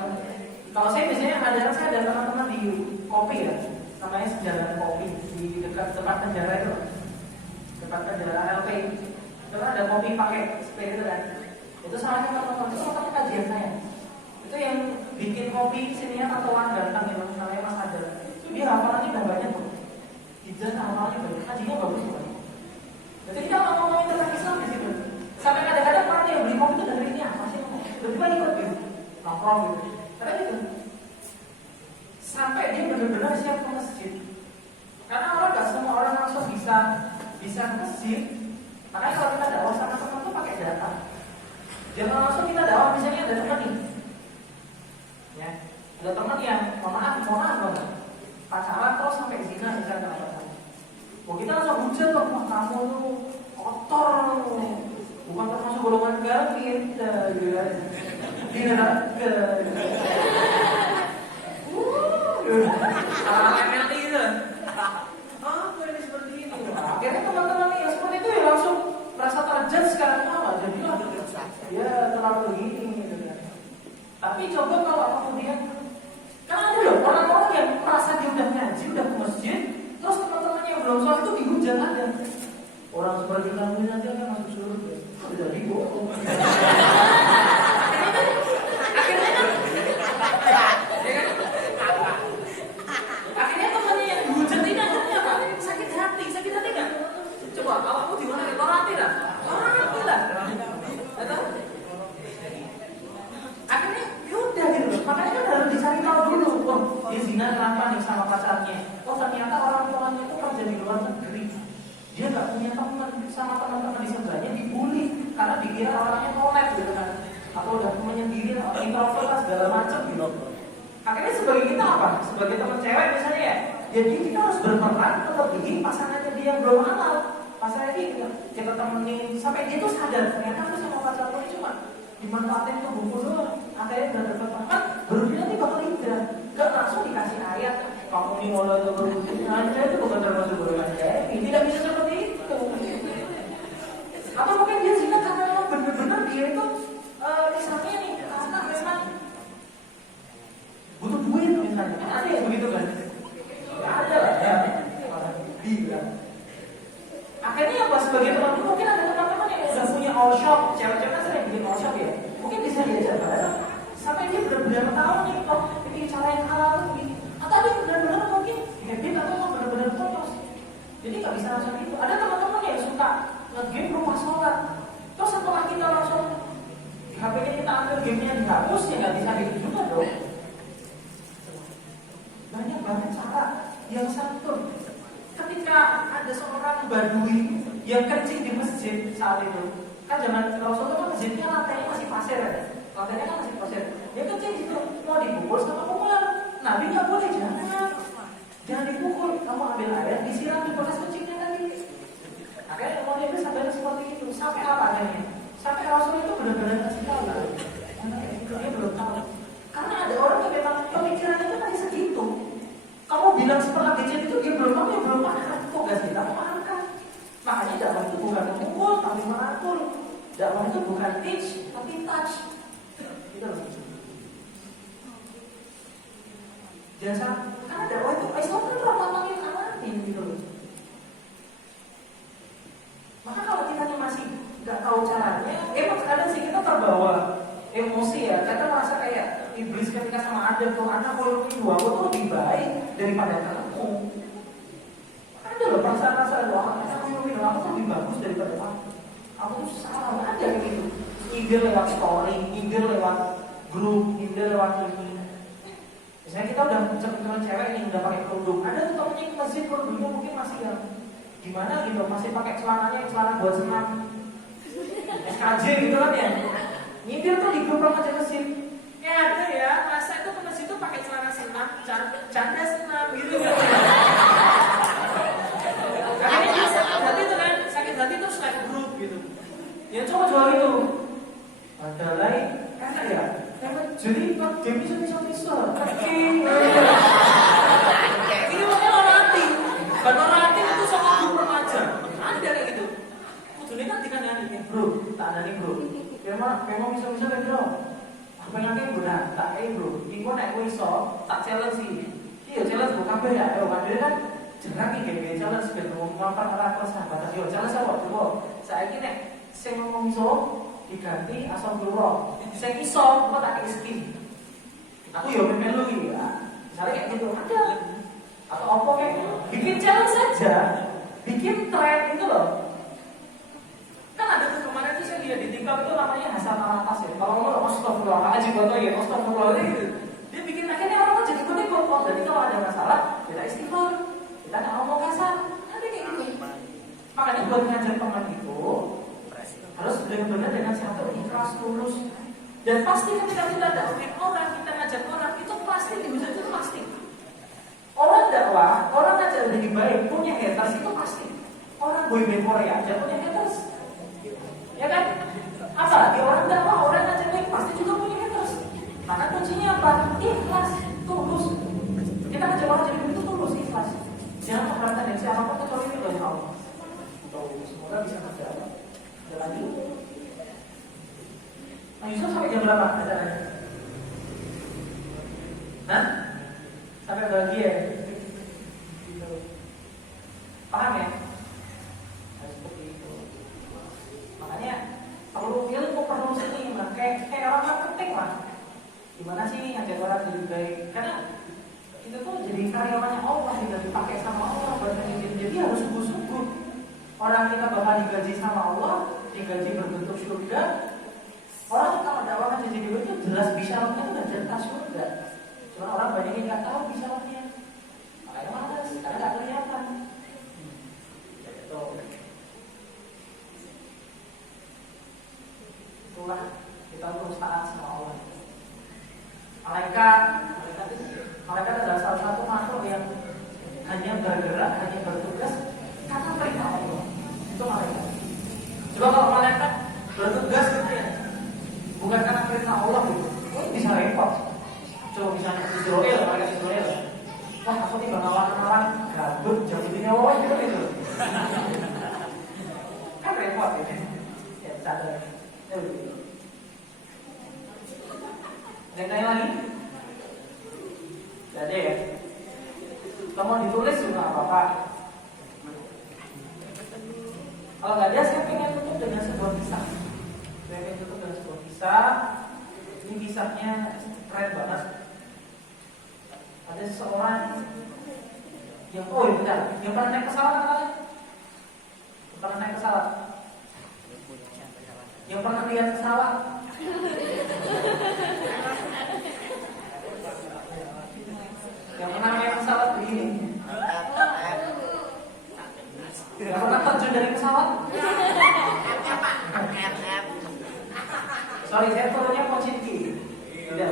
Kalau saya biasanya saya ada teman-teman di kopi ya, namanya Sejalan Kopi di dekat tempat penjara itu, dekat penjara LP. Itu kan ada kopi pakai sepeda itu kan. Itu salah satu teman-teman itu tempat kajian saya. Itu yang bikin kopi sininya tatoan ganteng yang namanya Mas Adel. Itu dia hafalannya udah banyak tuh. Ijazah hafalannya banyak, kajiannya bagus tuh. Jadi kita ngomongin tentang Islam di situ. Sampai kadang-kadang orang yang beli kopi itu dari ini apa sih? Tiba-tiba ikut gitu, nongkrong gitu. Karena gitu, sampai dia benar-benar siap ke masjid. Karena orang nggak semua orang langsung bisa ke masjid. Makanya kalau kita dakwah sama teman tuh pakai data. Jangan langsung kita dakwah, misalnya ada teman nih, ya, ada teman yang mohon maaf banget, pacaran terus sampai zina misalnya pacaran. Mau kita langsung hujat loh, kamu tuh kotor, bukan termasuk golongan kafir, gitu kan? Mati gitu. Apa ini seperti ini? Akhirnya teman-teman yang seperti itu ya langsung merasa terjudge sekarang apa? Jadi ya terlalu begini gitu kan. Tapi coba kalau kemudian kan ada loh orang-orang yang merasa dia udah ngaji, udah ke masjid, terus teman-temannya yang belum sholat itu dihujat ada. Orang seperti kamu nanti akan masuk surga. Jadi bohong. nih sama pacarnya. Oh ternyata orang tuanya itu kerja di luar negeri. Dia nggak punya teman, sama teman-teman di sebelahnya dibully karena dikira orangnya kolek gitu kan, atau udah menyendiri, introvert lah segala macam gitu. Akhirnya sebagai kita apa? Sebagai teman cewek misalnya ya, jadi kita harus berperan melebihi pasangannya dia yang belum kenal. Pasangannya dia kita temenin sampai dia tuh sadar ternyata aku sama pacar aku cuma dimanfaatin tuh buku doang. Akhirnya udah dapat teman, baru dia nanti bakal hijrah. Gak langsung dikasih ayat, kamu ini mulai berbudi aja itu bukan termasuk golongan cewek. Tidak bisa seperti itu. Atau mungkin dia zina karena benar-benar dia itu misalnya nih karena memang butuh duit misalnya. Kan ada yang begitu kan? Gak ada lah ya. Gila. Akhirnya apa sebagai teman mungkin ada teman-teman yang udah punya all shop, cewek-cewek kan sering bikin all shop ya. Mungkin bisa diajar bareng sampai dia benar-benar tahu nih, oh ini cara yang halal tuh begini. Atau dia benar-benar mungkin habit atau benar-benar polos. Jadi nggak bisa langsung itu. Ada teman-teman yang suka nge-game rumah sholat. Terus setelah kita langsung HP-nya kita ambil gamenya dihapus ya nggak bisa gitu juga dong. Banyak banget cara yang santun. Ketika ada seorang badui yang kencing di masjid saat itu, kan zaman Rasul itu kan masjidnya lantainya masih pasir ya, lantainya kan masih pasir. Dia kencing di situ mau dipukul sama pukulan. Nabi nggak boleh, jangan dipukul. Kamu ambil air disiram di bekas kencingnya tadi. Akhirnya mau dia sampai seperti itu. Sampai apa adanya? Sampai Rasul itu benar-benar kasih tahu lah. Dia belum tahu. Karena ada orang yang memang pemikirannya itu masih segitu. Kamu bilang setelah gadget itu dia belum tahu, dia belum makan. Kok gak sih kamu makan? Makanya dakwah itu bukan memukul, tapi merangkul. Dakwah itu bukan teach, tapi touch. Gitu loh. Jangan karena dakwah itu Islam kan rahmatan alamin gitu loh. Maka kalau kita masih nggak tahu caranya, emang kadang sih kita terbawa emosi ya. Kita merasa kayak iblis ketika sama Adam tuh, anak kalau dua tuh lebih baik daripada kamu. Ada loh perasaan-perasaan doa, aku tuh lebih bagus daripada kamu. Aku tuh salah, ada gitu. Ide lewat story, ide lewat grup, ide lewat ini. Misalnya kita udah teman cewek nih udah pakai kerudung, ada tuh temennya ke masjid kerudungnya mungkin masih yang gimana gitu, masih pakai celananya celana buat senam SKJ gitu kan ya. Nyindir tuh di grup remaja masjid. Ya ada ya, masa itu ke masjid tuh pakai celana senam, canda senam gitu kan. Akhirnya dia sakit hati tuh kan, sakit hati tuh slide grup gitu. Ya coba jual itu. Ada lain, kan ya. Jadi kan game bisa. Ini makanya romantis. Bukan romantis itu sama grup remaja. Ada kayak gitu. Kudunya kan dikandani bro, tak ada nih bro. Memang bisa kan bro. Apa yang kayak bro, tak kayak bro. Iku naik iso, tak challenge sih. Iya challenge bukan kabeh ya. Ayo kan kan jangan nih game challenge ben ngomong para sahabat. Yo challenge apa coba. Saiki nek sing ngomong iso diganti asal keluar. Sing iso kok tak skin. Aku ya melu iki ya. Misalnya kayak gitu ada. Atau apa kayak bikin challenge saja. Bikin tren itu loh. Kan ada tuh kemarin tuh saya lihat di TikTok itu namanya Hasan Alatas ya. Kalau ngomong astagfirullahaladzim atau ya astagfirullahaladzim gitu. Dia bikin akhirnya orang jadi ikut-ikut. Oh, jadi kalau ada masalah kita istighfar. Kita nggak ngomong kasar. Nanti kayak gitu. Makanya buat ngajar teman itu harus benar-benar dengan satu ikhlas tulus. Dan pasti ketika kita dakwahin orang, kita ngajak orang itu pasti dihujat itu pasti. Orang dakwah, orang ngajak lebih baik punya haters itu pasti. Orang boyband Korea aja punya haters. Ya kan? Apalagi orang dakwah, orang ngajak baik pasti juga punya haters. Maka kuncinya apa? Ikhlas, tulus. Kita ngajak orang jadi begitu tulus, ikhlas. Jangan mengharapkan dari siapapun kecuali itu dari Allah. Semoga bisa terjawab. Ada lagi? Nah, Yusuf sampai jam berapa acaranya? Hah? Sampai pagi ya? Paham ya? Nah, seperti itu. Makanya perlu ilmu, perlu seni, kayak orang marketing lah. Gimana sih ngajak orang jadi baik? Karena itu tuh jadi karyawannya Allah, tidak dipakai sama Allah buat jadi harus sungguh-sungguh. Orang kita bakal digaji sama Allah, digaji berbentuk surga. Orang kalau dakwah jadi duit itu jelas bisyarahnya itu udah jelas surga. Cuma orang banyak yang nggak tahu bisyarahnya. hanya bergerak, hanya bertugas karena perintah Allah. Itu malaikat. Coba kalau malaikat bertugas gitu ya, bukan karena perintah Allah gitu, bisa repot. Coba misalnya Israel, malaikat Israel, wah aku tiba ngawal-ngawal gabut, jabutin nyawa gitu. Kan repot ya. Ya sadar. Ya begitu. Ada yang tanya lagi? Gak ada ya? Kalau mau ditulis juga apa-apa. Kalau nggak ada, saya pengen tutup dengan sebuah kisah. Saya pengen tutup dengan sebuah kisah. Ini kisahnya keren banget. Ada seseorang yang bentar, yang pernah naik pesawat katanya? Pernah naik pesawat? Yang pernah lihat pesawat? Yang pernah naik pesawat begini? Yang pernah terjun dari pesawat? Sorry, saya turunnya Pochinki. Tidak.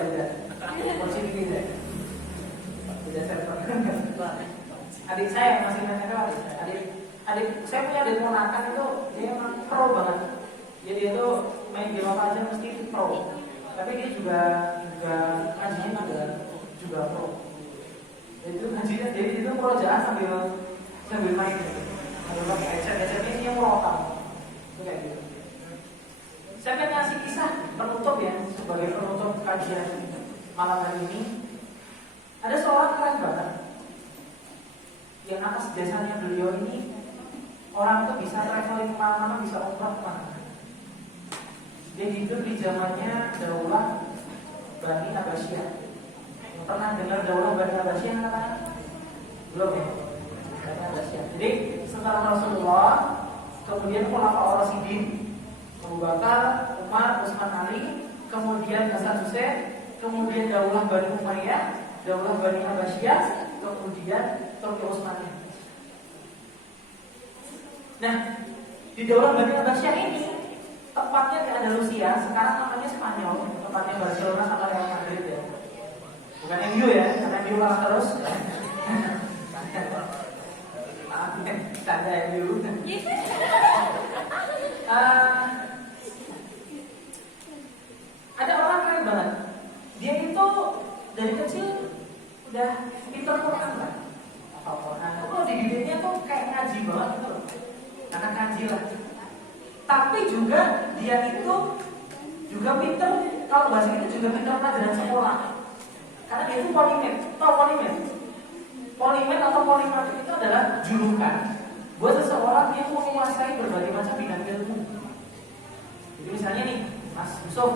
Pochinki tidak. Tidak saya pernah. Adik saya masih nanya ke adik saya punya adik ponakan itu dia emang pro banget. Jadi dia tuh main game apa aja mesti pro. Tapi dia juga ngajinya juga pro. Itu ngajinya jadi itu pro jalan sambil main. Sambil pakai headset ini yang merekam. Itu kayak gitu. Saya akan ngasih kisah penutup ya, sebagai penutup kajian malam hari ini. Ada seorang keren banget yang atas jasanya beliau ini orang itu bisa traveling kemana-mana, bisa umrah kemana. Dia hidup di zamannya Daulah Bani Abbasiyah. Pernah dengar Daulah Bani Abbasiyah katanya? Belum ya? Bani Abbasiyah. Jadi setelah Rasulullah, kemudian Khulafaur Rasyidin, Abu Bakar, Umar, Utsman, Ali, kemudian Hasan Hussein, kemudian Daulah Bani Umayyah, Daulah Bani Abbasiyah, kemudian Turki Utsmaniyah. Nah, di Daulah Bani Abbasiyah ini tepatnya di Andalusia, sekarang namanya Spanyol, tepatnya Barcelona sama Real Madrid ya. Bukan MU ya, karena MU kalah terus. Tanda MU. Ada orang keren banget. Dia itu dari kecil udah pintar Quran lah. Kalau dididiknya tuh kayak ngaji banget gitu loh. Anak ngaji lah. Tapi juga dia itu juga pintar, kalau bahasa itu juga pintar pelajaran sekolah. Karena dia itu polimet. Tahu polimet? Polimet atau polimatik itu adalah julukan buat seseorang yang menguasai berbagai macam bidang ilmu. Jadi misalnya nih, Mas Yusuf,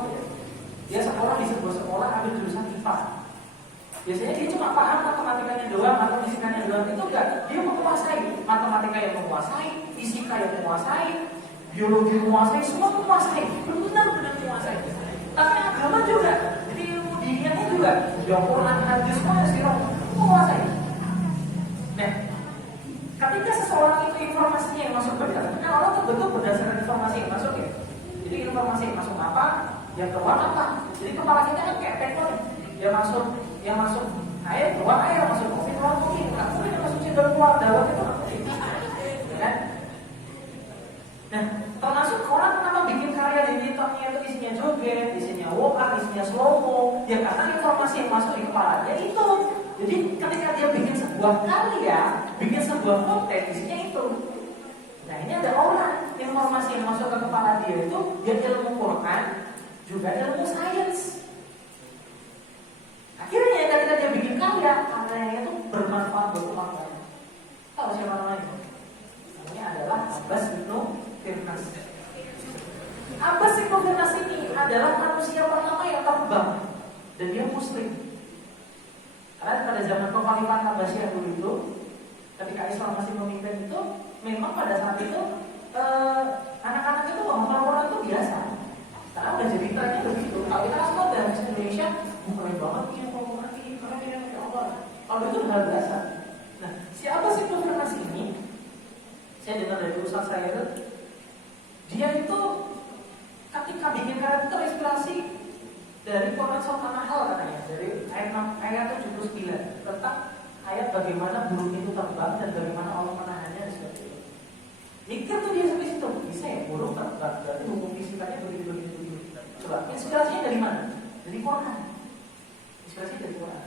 dia sekolah di sebuah sekolah ambil jurusan IPA. Biasanya dia cuma paham matematikanya doang atau fisikanya doang, itu enggak. Dia menguasai matematika yang menguasai, fisika yang menguasai, biologi yang menguasai, semua menguasai, benar-benar menguasai. Tapi agama juga, jadi ilmu dinianya juga, yang Quran, hadis, semua sirah menguasai. Nah, ketika seseorang itu informasinya yang masuk benar, kan orang terbentuk berdasarkan informasi yang masuk ya. Jadi informasi yang masuk apa, yang keluar apa. Jadi kepala kita kan kayak tekton, yang masuk air, keluar air, masuk kopi, keluar kopi. Nggak mungkin yang masuk cendol keluar dawet itu nggak mungkin. Kan? Nah, termasuk orang kenapa bikin karya di TikToknya itu isinya joget, isinya walk-up, isinya slow-mo. Ya karena informasi yang masuk di kepalanya itu. Jadi ketika dia bikin sebuah karya, bikin sebuah konten, isinya itu. Nah ini ada orang, informasi yang masuk ke kepala dia itu, dia ilmu Quran, juga ilmu sains. Akhirnya ketika dia bikin karya, karyanya itu bermanfaat buat orang lain. Tahu siapa namanya? Namanya adalah Abbas Ibnu Firnas. Abbas Ibnu Firnas ini adalah manusia pertama yang terbang, dan dia Muslim. Karena pada zaman kekhalifahan Abbasiyah dulu itu, ketika Islam masih memimpin itu, memang pada saat itu anak-anak itu menghafal itu biasa. Karena udah jadi trennya begitu. Kalau kita langsung dari Indonesia, keren banget nih Al-Quran ini, keren ya Allah. Kalau itu udah biasa. Nah, siapa sih Firnas ini? Saya dengar dari ustaz saya itu, dia itu ketika bikin karya itu terinspirasi dari Quran Surah An-Nahl katanya, dari ayat 79 tentang ayat bagaimana burung itu terbang dan bagaimana Allah menahannya dan sebagainya. Mikir tuh dia sampai situ, bisa ya burung terbang, berarti hukum fisikanya begitu. Coba, inspirasinya dari mana? Dari Quran. Inspirasinya dari Quran.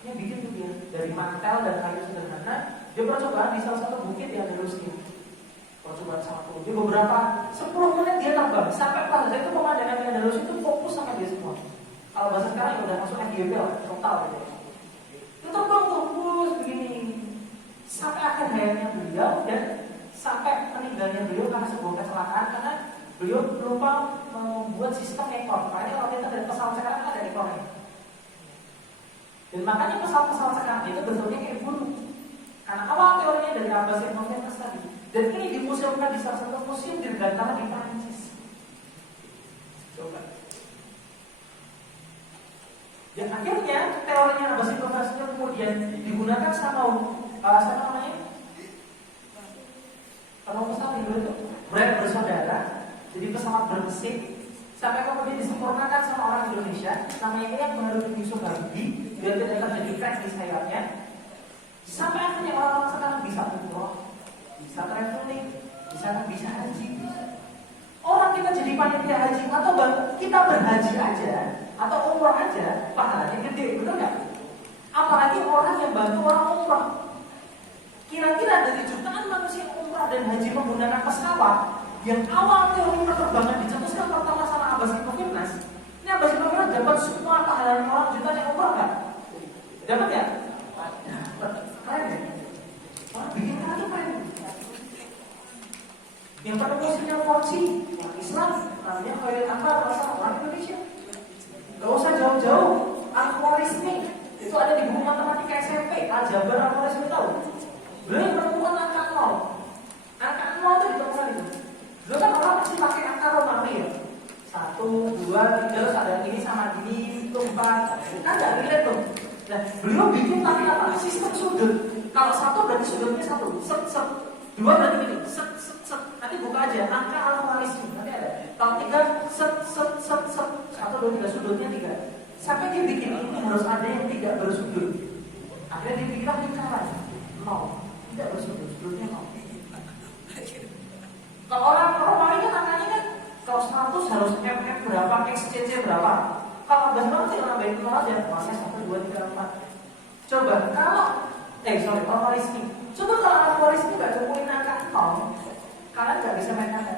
Akhirnya bikin tuh dia dari mantel dan kayu sederhana. Dia percobaan di salah satu bukit yang Andalusia. Percobaan satu, dia beberapa 10 menit dia terbang sampai pada itu pemandangan di Andalusia itu fokus sama dia semua. Kalau bahasa sekarang ya udah masuk FGD lah, total gitu. Itu terbang terus begini sampai akhir hayatnya beliau dan sampai meninggalnya beliau karena sebuah kecelakaan karena beliau lupa membuat sistem ekor. Makanya kalau kita dari pesawat sekarang ada ekornya. Dan makanya pesawat-pesawat sekarang itu bentuknya kayak burung. Karena awal teorinya dari Abbas Ibn Firnas tadi. Dan ini dimuseumkan di salah satu museum di Gantara di Prancis. Coba. Dan akhirnya teorinya Abbas Ibn Firnas itu kemudian digunakan sama namanya pesawat itu Brand bersaudara. Jadi pesawat bermesin sampai kemudian disempurnakan sama orang Indonesia namanya yang menurut Yusuf Habibie biar tidak terjadi crash di sayapnya sampai akhirnya orang-orang sekarang bisa umroh, bisa traveling, bisa haji. Orang kita jadi panitia haji atau kita berhaji aja atau umroh aja pahalanya gede, betul nggak? Apalagi orang yang bantu orang umroh. Kira-kira dari jutaan manusia umroh dan haji menggunakan pesawat yang awal teori penerbangan dicetuskan pertama sama Abbas Ibn Firnas. Ini Abbas Ibn Firnas dapat semua pahalanya orang jutaan yang umroh kan? Dapat ya? Keren ya? Orang bikin lagi keren. Yang penemusinya Forci, orang Islam, namanya Khairil Anwar, orang Indonesia. Gak usah jauh-jauh, Al-Khwarizmi itu ada di buku matematika SMP, Aljabar Al-Khwarizmi tahu? Beliau yang menemukan angka 0. Angka 0 itu ditemukan itu. Dulu kan orang pasti pakai angka Romawi ya. 1, 2, 3, terus ada yang ini sama gini, itu 4. Kan gak relate tuh. Nah, beliau bikin tapi apa? Sistem sudut. Kalau 1 berarti sudutnya 1, set. 2 berarti gini, set. Nanti buka aja angka Al-Khwarizmi. Nanti ada. Kalau 3, set. 1, 2, 3 sudutnya 3. Sampai dia bikin ini harus ada yang tidak bersudut. Akhirnya dia bikin lingkaran 0. Tidak bersudut, sudutnya 0. Kalau orang Romawi kan angkanya kan kalau 100 harus mm berapa, XCC berapa. Kalau Abbas sih orang baik nol aja, masnya 1, 2, 3, 4. Coba kalau Al-Khwarizmi. Coba kalau Al-Khwarizmi nggak temuin angka 0, kalian nggak bisa main angka.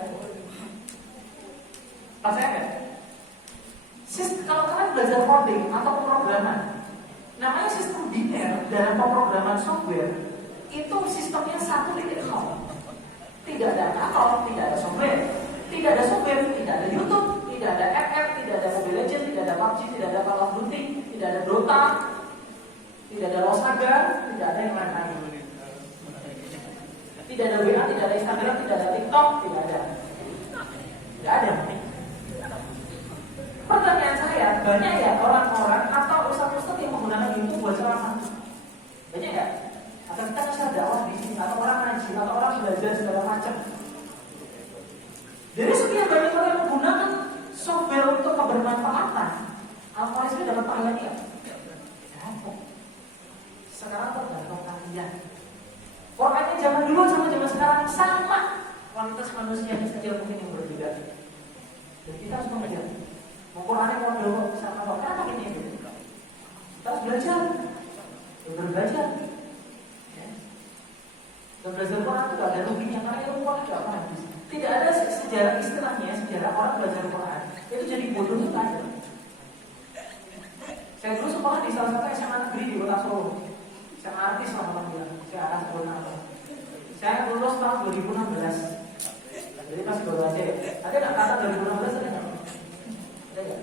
Percaya nggak? Kalau kalian belajar coding atau pemrograman, namanya sistem biner dalam pemrograman software itu sistemnya 1.0. Tidak ada akal, tidak ada software, tidak ada YouTube, tidak ada FF, tidak ada Mobile Legends, tidak ada PUBG, tidak ada Call of Duty, tidak ada Dota, tidak ada Losaga, tidak ada yang lain-lain. Tidak ada WA, tidak ada Instagram, tidak ada TikTok, tidak ada. Pertanyaan saya, banyak ya orang-orang atau ustaz-ustaz yang menggunakan YouTube buat ceramah? Banyak ya? Atau kita bisa dakwah di sini, atau orang ngaji, atau orang belajar segala macam. Jadi sekian banyak orang yang menggunakan software untuk kebermanfaatan. Al-Khwarizmi dapat pahalanya ya? Dapat. Sekarang tergantung kalian. Orangnya zaman dulu sama zaman sekarang sama. Kualitas manusianya saja mungkin yang berbeda. Dan kita harus mengajar. Qurannya mau dulu sama apa? Kenapa ini? Kita harus belajar. Belajar. Dan belajar Quran itu gak ada ruginya karena ilmu Quran gak pernah habis. Tidak ada sejarah istilahnya, sejarah orang belajar Quran itu jadi bodoh itu ada. Saya dulu sekolah di salah satu SMA negeri di Kota Solo. SMA artis lah orang bilang. Saya arah sebelum nama. Saya lulus tahun 2016. Jadi masih baru aja ya. Ada nggak kata 2016 ada nggak? Ada nggak?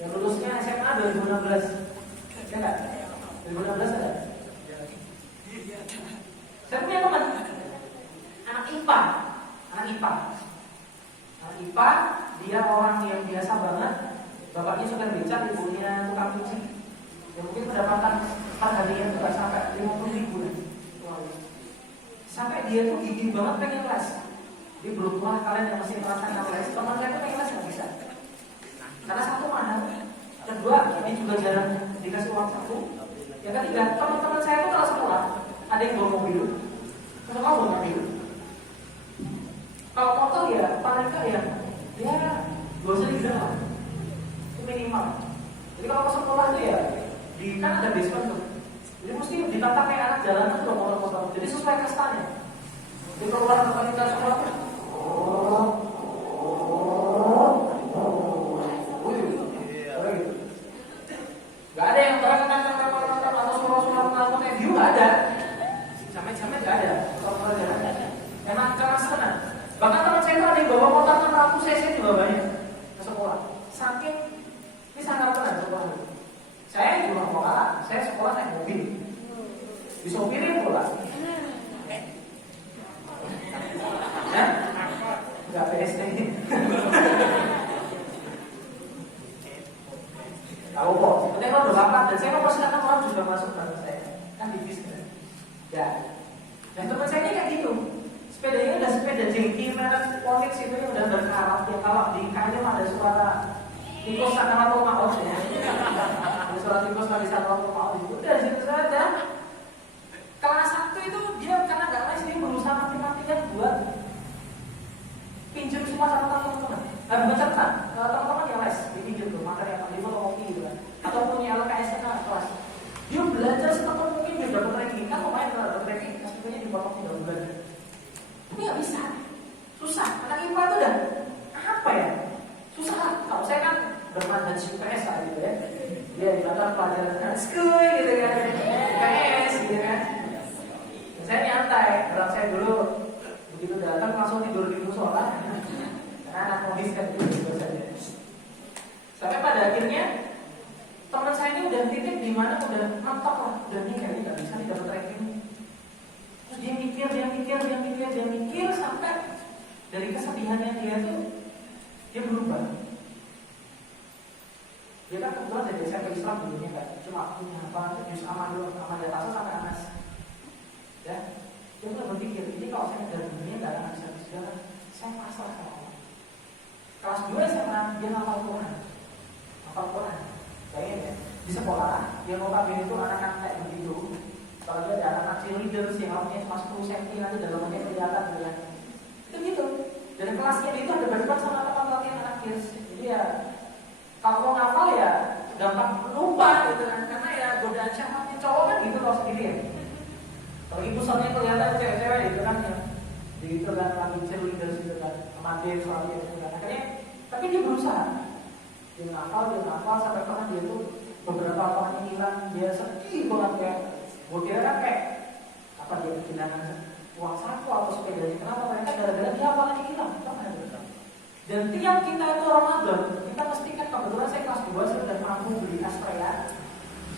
Yang lulusnya SMA 2016. Ada nggak? 2016 ada? Saya punya teman anak IPA, dia orang yang biasa banget. Bapaknya supir beca, ibunya tukang cuci. Ya mungkin pendapatan per harinya itu nggak sampai 50.000. Sampai dia tuh gigih banget pengen les. Dia berubah kalian yang masih merasakan les. Teman saya tuh pengen les nggak bisa. Karena satu mahal, kedua dia juga jarang dikasih uang saku. Yang ketiga, teman-teman saya itu kalau sekolah ada yang bawa mobil, sekolah bawa mobil. Kalau motor ya paling enggak ya gak usah dibilang, itu minimal. Jadi kalau ke sekolah itu ya kan ada basement tuh, jadi mesti ditata kayak anak jalanan tuh motor-motor. Jadi sesuai kastanya. Di keluar tempat kita sekolah tuh, gak ada yang terang-terang atau suara-suara view, gak ada. Jamet-jamet gak ada. Emang keras tenang. Bahkan teman saya itu ada yang bawa motor 600 cc di bawahnya ke sekolah. Saking ini sangat tenang sekolah. Saya di rumah sekolah, saya sekolah naik mobil, disopirin pula. Enggak PSD. Tahu kok. Sebenarnya kalau berlapan dan saya mempersilahkan orang juga masuk bareng saya. Kan di bis kan. Ya. Dan teman saya ini kayak gitu. Sepedanya udah sepeda jengki merek Onyx itu yang udah berkarat. Ya kalau di kayu ada suara tikus sama atau maut ya. Ada suara tikus lagi sama atau maut itu. Udah situ saja. Kelas 1 itu dia karena nggak les dia berusaha mati-matian buat pinjam semua catatan teman-teman. Bukan catatan, teman-teman yang les dipinjam tuh materi apa di fotokopi gitu kan. Atau punya LKS kelas. Dia belajar setengah mungkin dia dapat ranking kan lumayan kalau dapat ranking hasilnya dipotong 3 bulan. Tapi nggak bisa, susah. Anak IPA itu udah apa ya? Susah lah. Kalau saya kan bermandat UPS lah gitu ya. Dia dikatakan pelajaran school gitu kan, UPS gitu kan. Saya nyantai, orang saya dulu begitu datang langsung tidur di musola. Karena anak modis kan gitu saja. Sampai pada akhirnya teman saya ini udah titik di mana udah mentok lah, udah nih kayaknya nggak bisa dapat ranking. Terus dia mikir sampai dari kesedihannya dia tuh dia berubah. Dia kan kebetulan dari SMP Islam dulunya kan, cuma punya apa juz aman dulu, aman dari atas sampai anas. Ya, dia mulai berpikir, ini kalau saya dari dunia nggak akan bisa bersejarah, saya pasrah sama Allah. Kelas 2 SMA dia hafal Quran, bayangin ya, di sekolah dia notabene itu anak-anak kayak begitu. Kalau dia ada anak-anak cheerleaders yang rambutnya cuma 10 cm nanti dalamnya kelihatan ya. Itu gitu. Dari kelasnya itu ada berdebat sama teman-teman yang anak kids. Jadi ya kalau mau ngafal ya gampang lupa gitu kan, karena ya godaan syahwatnya cowok kan gitu loh sendiri ya. Kalau ibu soalnya kelihatan cewek-cewek itu kan ya, gitu kan lagi cheerleaders gitu kan, amatir soalnya gitu kan. Akhirnya, tapi dia berusaha, dia ngafal sampai pernah dia tuh beberapa orang hilang, dia sedih banget kayak, gue kira kan kayak apa dia kehilangan uang saku atau sepedanya, kenapa mereka gara-gara dia apalagi hilang, dan tiap kita itu Ramadan, kita mesti kan kebetulan saya kelas 2 saya udah mampu beli Astrea.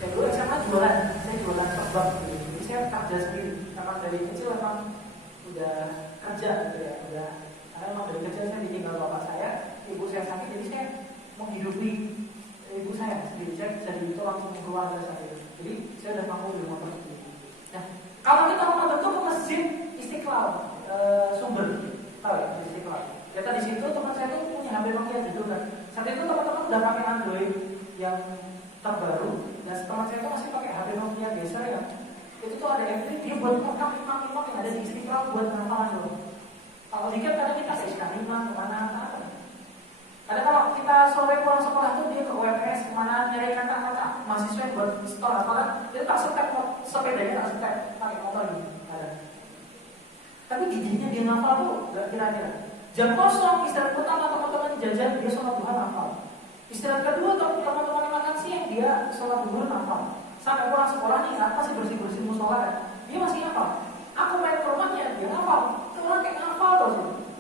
Saya dulu SMA saya jualan sebab gitu. Jadi saya kerja sendiri. Karena dari kecil memang udah kerja gitu ya. Karena memang dari kecil saya ditinggal bapak saya, ibu saya sakit, jadi saya menghidupi ibu saya sendiri. Saya jadi itu langsung keluarga saya. Jadi saya udah mampu beli motor sendiri. Nah, kalau kita mau bentuk ke masjid Istiqlal, Sumber, tahu ya Istiqlal. Kita di situ teman saya tuh punya HP Nokia gitu kan. Saat itu teman-teman udah pakai Android yang terbaru, dan teman saya tuh masih pakai HP Nokia biasa ya. Itu tuh ada MP dia buat rekam 5 yang ada di Istiqlal buat hafalan dulu. Kalau dikit kadang kita ke SK5 kemana apa. Kadang kalau kita sore pulang sekolah tuh dia ke UMS kemana nyari kakak-kakak mahasiswa buat store hafalan. Dia tak setek sepedanya tak setek pakai motor gitu. Tapi giginya dia ngafal tuh gak kira-kira. Jam kosong, istirahat pertama teman-teman jajan, dia sholat duha hafal. Istirahat kedua, teman-teman yang makan siang, dia sholat duha hafal. Sampai pulang sekolah nih, masih bersih-bersih musola, dia masih hafal. Aku main ke rumahnya, dia hafal. Orang kayak hafal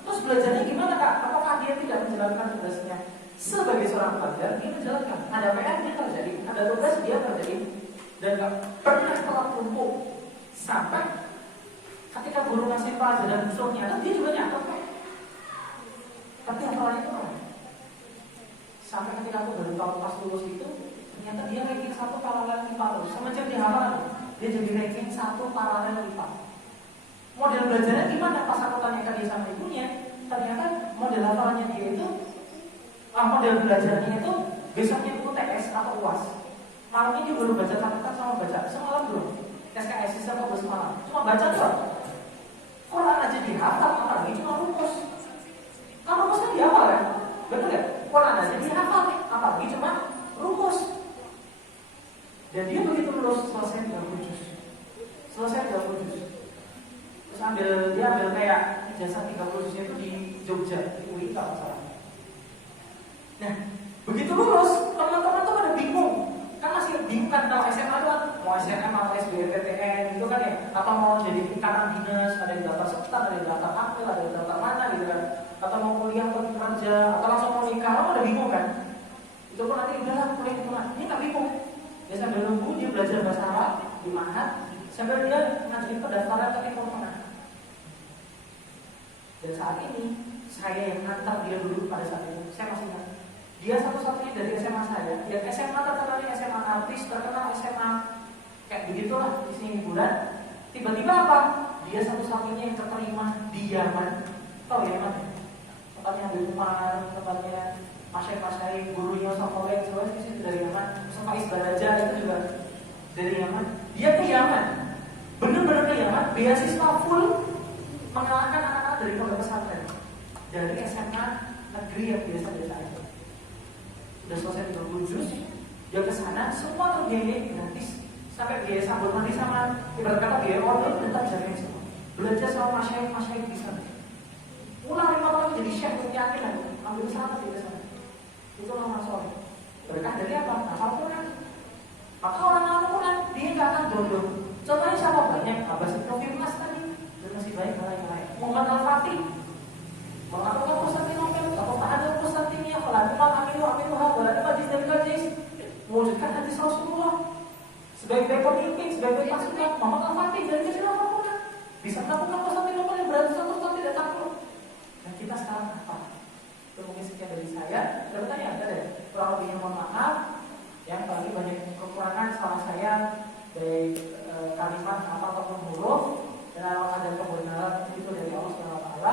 terus belajarnya gimana kak? Apakah dia tidak menjalankan tugasnya? Sebagai seorang pelajar, dia menjalankan. Ada PR, dia terjadi. Ada tugas, dia terjadi. Dan gak pernah telat tumpuk. Sampai ketika guru ngasih pelajaran besoknya, dia juga nyatet kok. Tapi hafalannya itu kan sampai ketika aku baru tahu pas lulus itu, ternyata dia ranking 1 paralel IPA terus. Semenjak dia hafalan, dia jadi ranking 1 paralel IPA. Model belajarnya gimana? Pas aku tanyakan dia sama ibunya, ternyata model hafalannya dia itu, model belajarnya itu besoknya UTS atau UAS. malam ini baru baca catatan sama baca semalam belum. SKS sistem baru semalam. Cuma baca doang. Quran aja dihafal, apalagi cuma rumus. Kan rumus kan dihafal kan? Betul nggak? Quran aja dihafal, apalagi cuma rumus. Dan dia begitu lulus selesai 30 juz. Selesai 30 juz. Terus dia ambil kayak ijazah 30 juznya itu di Jogja, di UI kalau salah. Nah, begitu lulus, teman-teman tuh pada bingung. Kan masih bingung kan kalau SMA itu kan mau SNM atau SBMPTN gitu kan ya, atau mau jadi ikatan dinas, ada di daftar sekitar, ada di daftar akil, ada di daftar mana gitu kan, atau mau kuliah atau kerja, atau langsung mau nikah, lo pada bingung kan? Itu pun nanti udahlah kuliah itu lah, ini nggak bingung. Dia sambil nunggu, dia belajar bahasa Arab di Mahat, sambil dia ngajuin pendaftaran ke Ekonomi. Dan saat ini saya yang hantar dia dulu pada saat itu, saya masih ingat. Dia satu-satunya dari SMA saya, dia SMA terkenalnya SMA artis, terkenal SMA kayak begitulah di sini hiburan. Tiba-tiba apa? Dia satu-satunya yang keterima di Yaman. Tahu Yaman? Tempatnya Habib Umar, tempatnya Masyayikh gurunya Sokolen, semua itu dari Yaman. Faiz Baraja itu juga dari Yaman. Dia ke Yaman, benar-benar ke Yaman, beasiswa full mengalahkan anak-anak dari pondok pesantren, dari SMA negeri yang biasa-biasa aja. Udah selesai 30 juz, dia ke sana, semua terbiayai gratis, sampai biaya sambal mandi sama ibarat kata biaya order tetap jamin semua. Belajar sama masyayikh di sana. Pulang 5 tahun jadi syekh yakin lah, ambil sana di sana. Itu lama soleh. Berkah dari apa? Hafal Quran. Maka orang hafal Quran dia nggak akan jodoh. Contohnya siapa banyak? Abbas Profil Mas tadi dan masih banyak lain-lain. Muhammad Al-Fatih mengatakan Konstantinopel, atau tak ada Konstantinia, kalau Aminuha, berarti majlis dari majlis, mewujudkan hadis Rasulullah. Sebagai pemimpin, sebagai pasukan, Muhammad Al-Fatih dari kecil hafal Quran, bisa melakukan Konstantinopel yang berarti satu tidak takluk. Dan kita sekarang apa? Itu mungkin sekian dari saya. Ada pertanyaan? Ada ya? Kurang lebihnya mohon maaf. Yang paling banyak kekurangan salah saya dari kalimat apa ataupun huruf, dan ada kebenaran itu dari Allah SWT.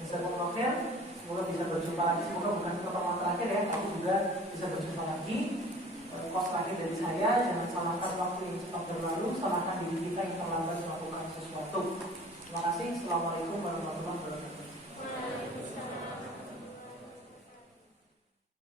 Bisa mengakhir, semoga bisa berjumpa lagi. Semoga bukan pertemuan terakhir ya, tapi juga bisa berjumpa lagi. Kos terakhir dari saya, jangan salahkan waktu yang cepat berlalu, salahkan diri kita yang terlambat melakukan sesuatu. Terima kasih. Assalamualaikum warahmatullahi wabarakatuh.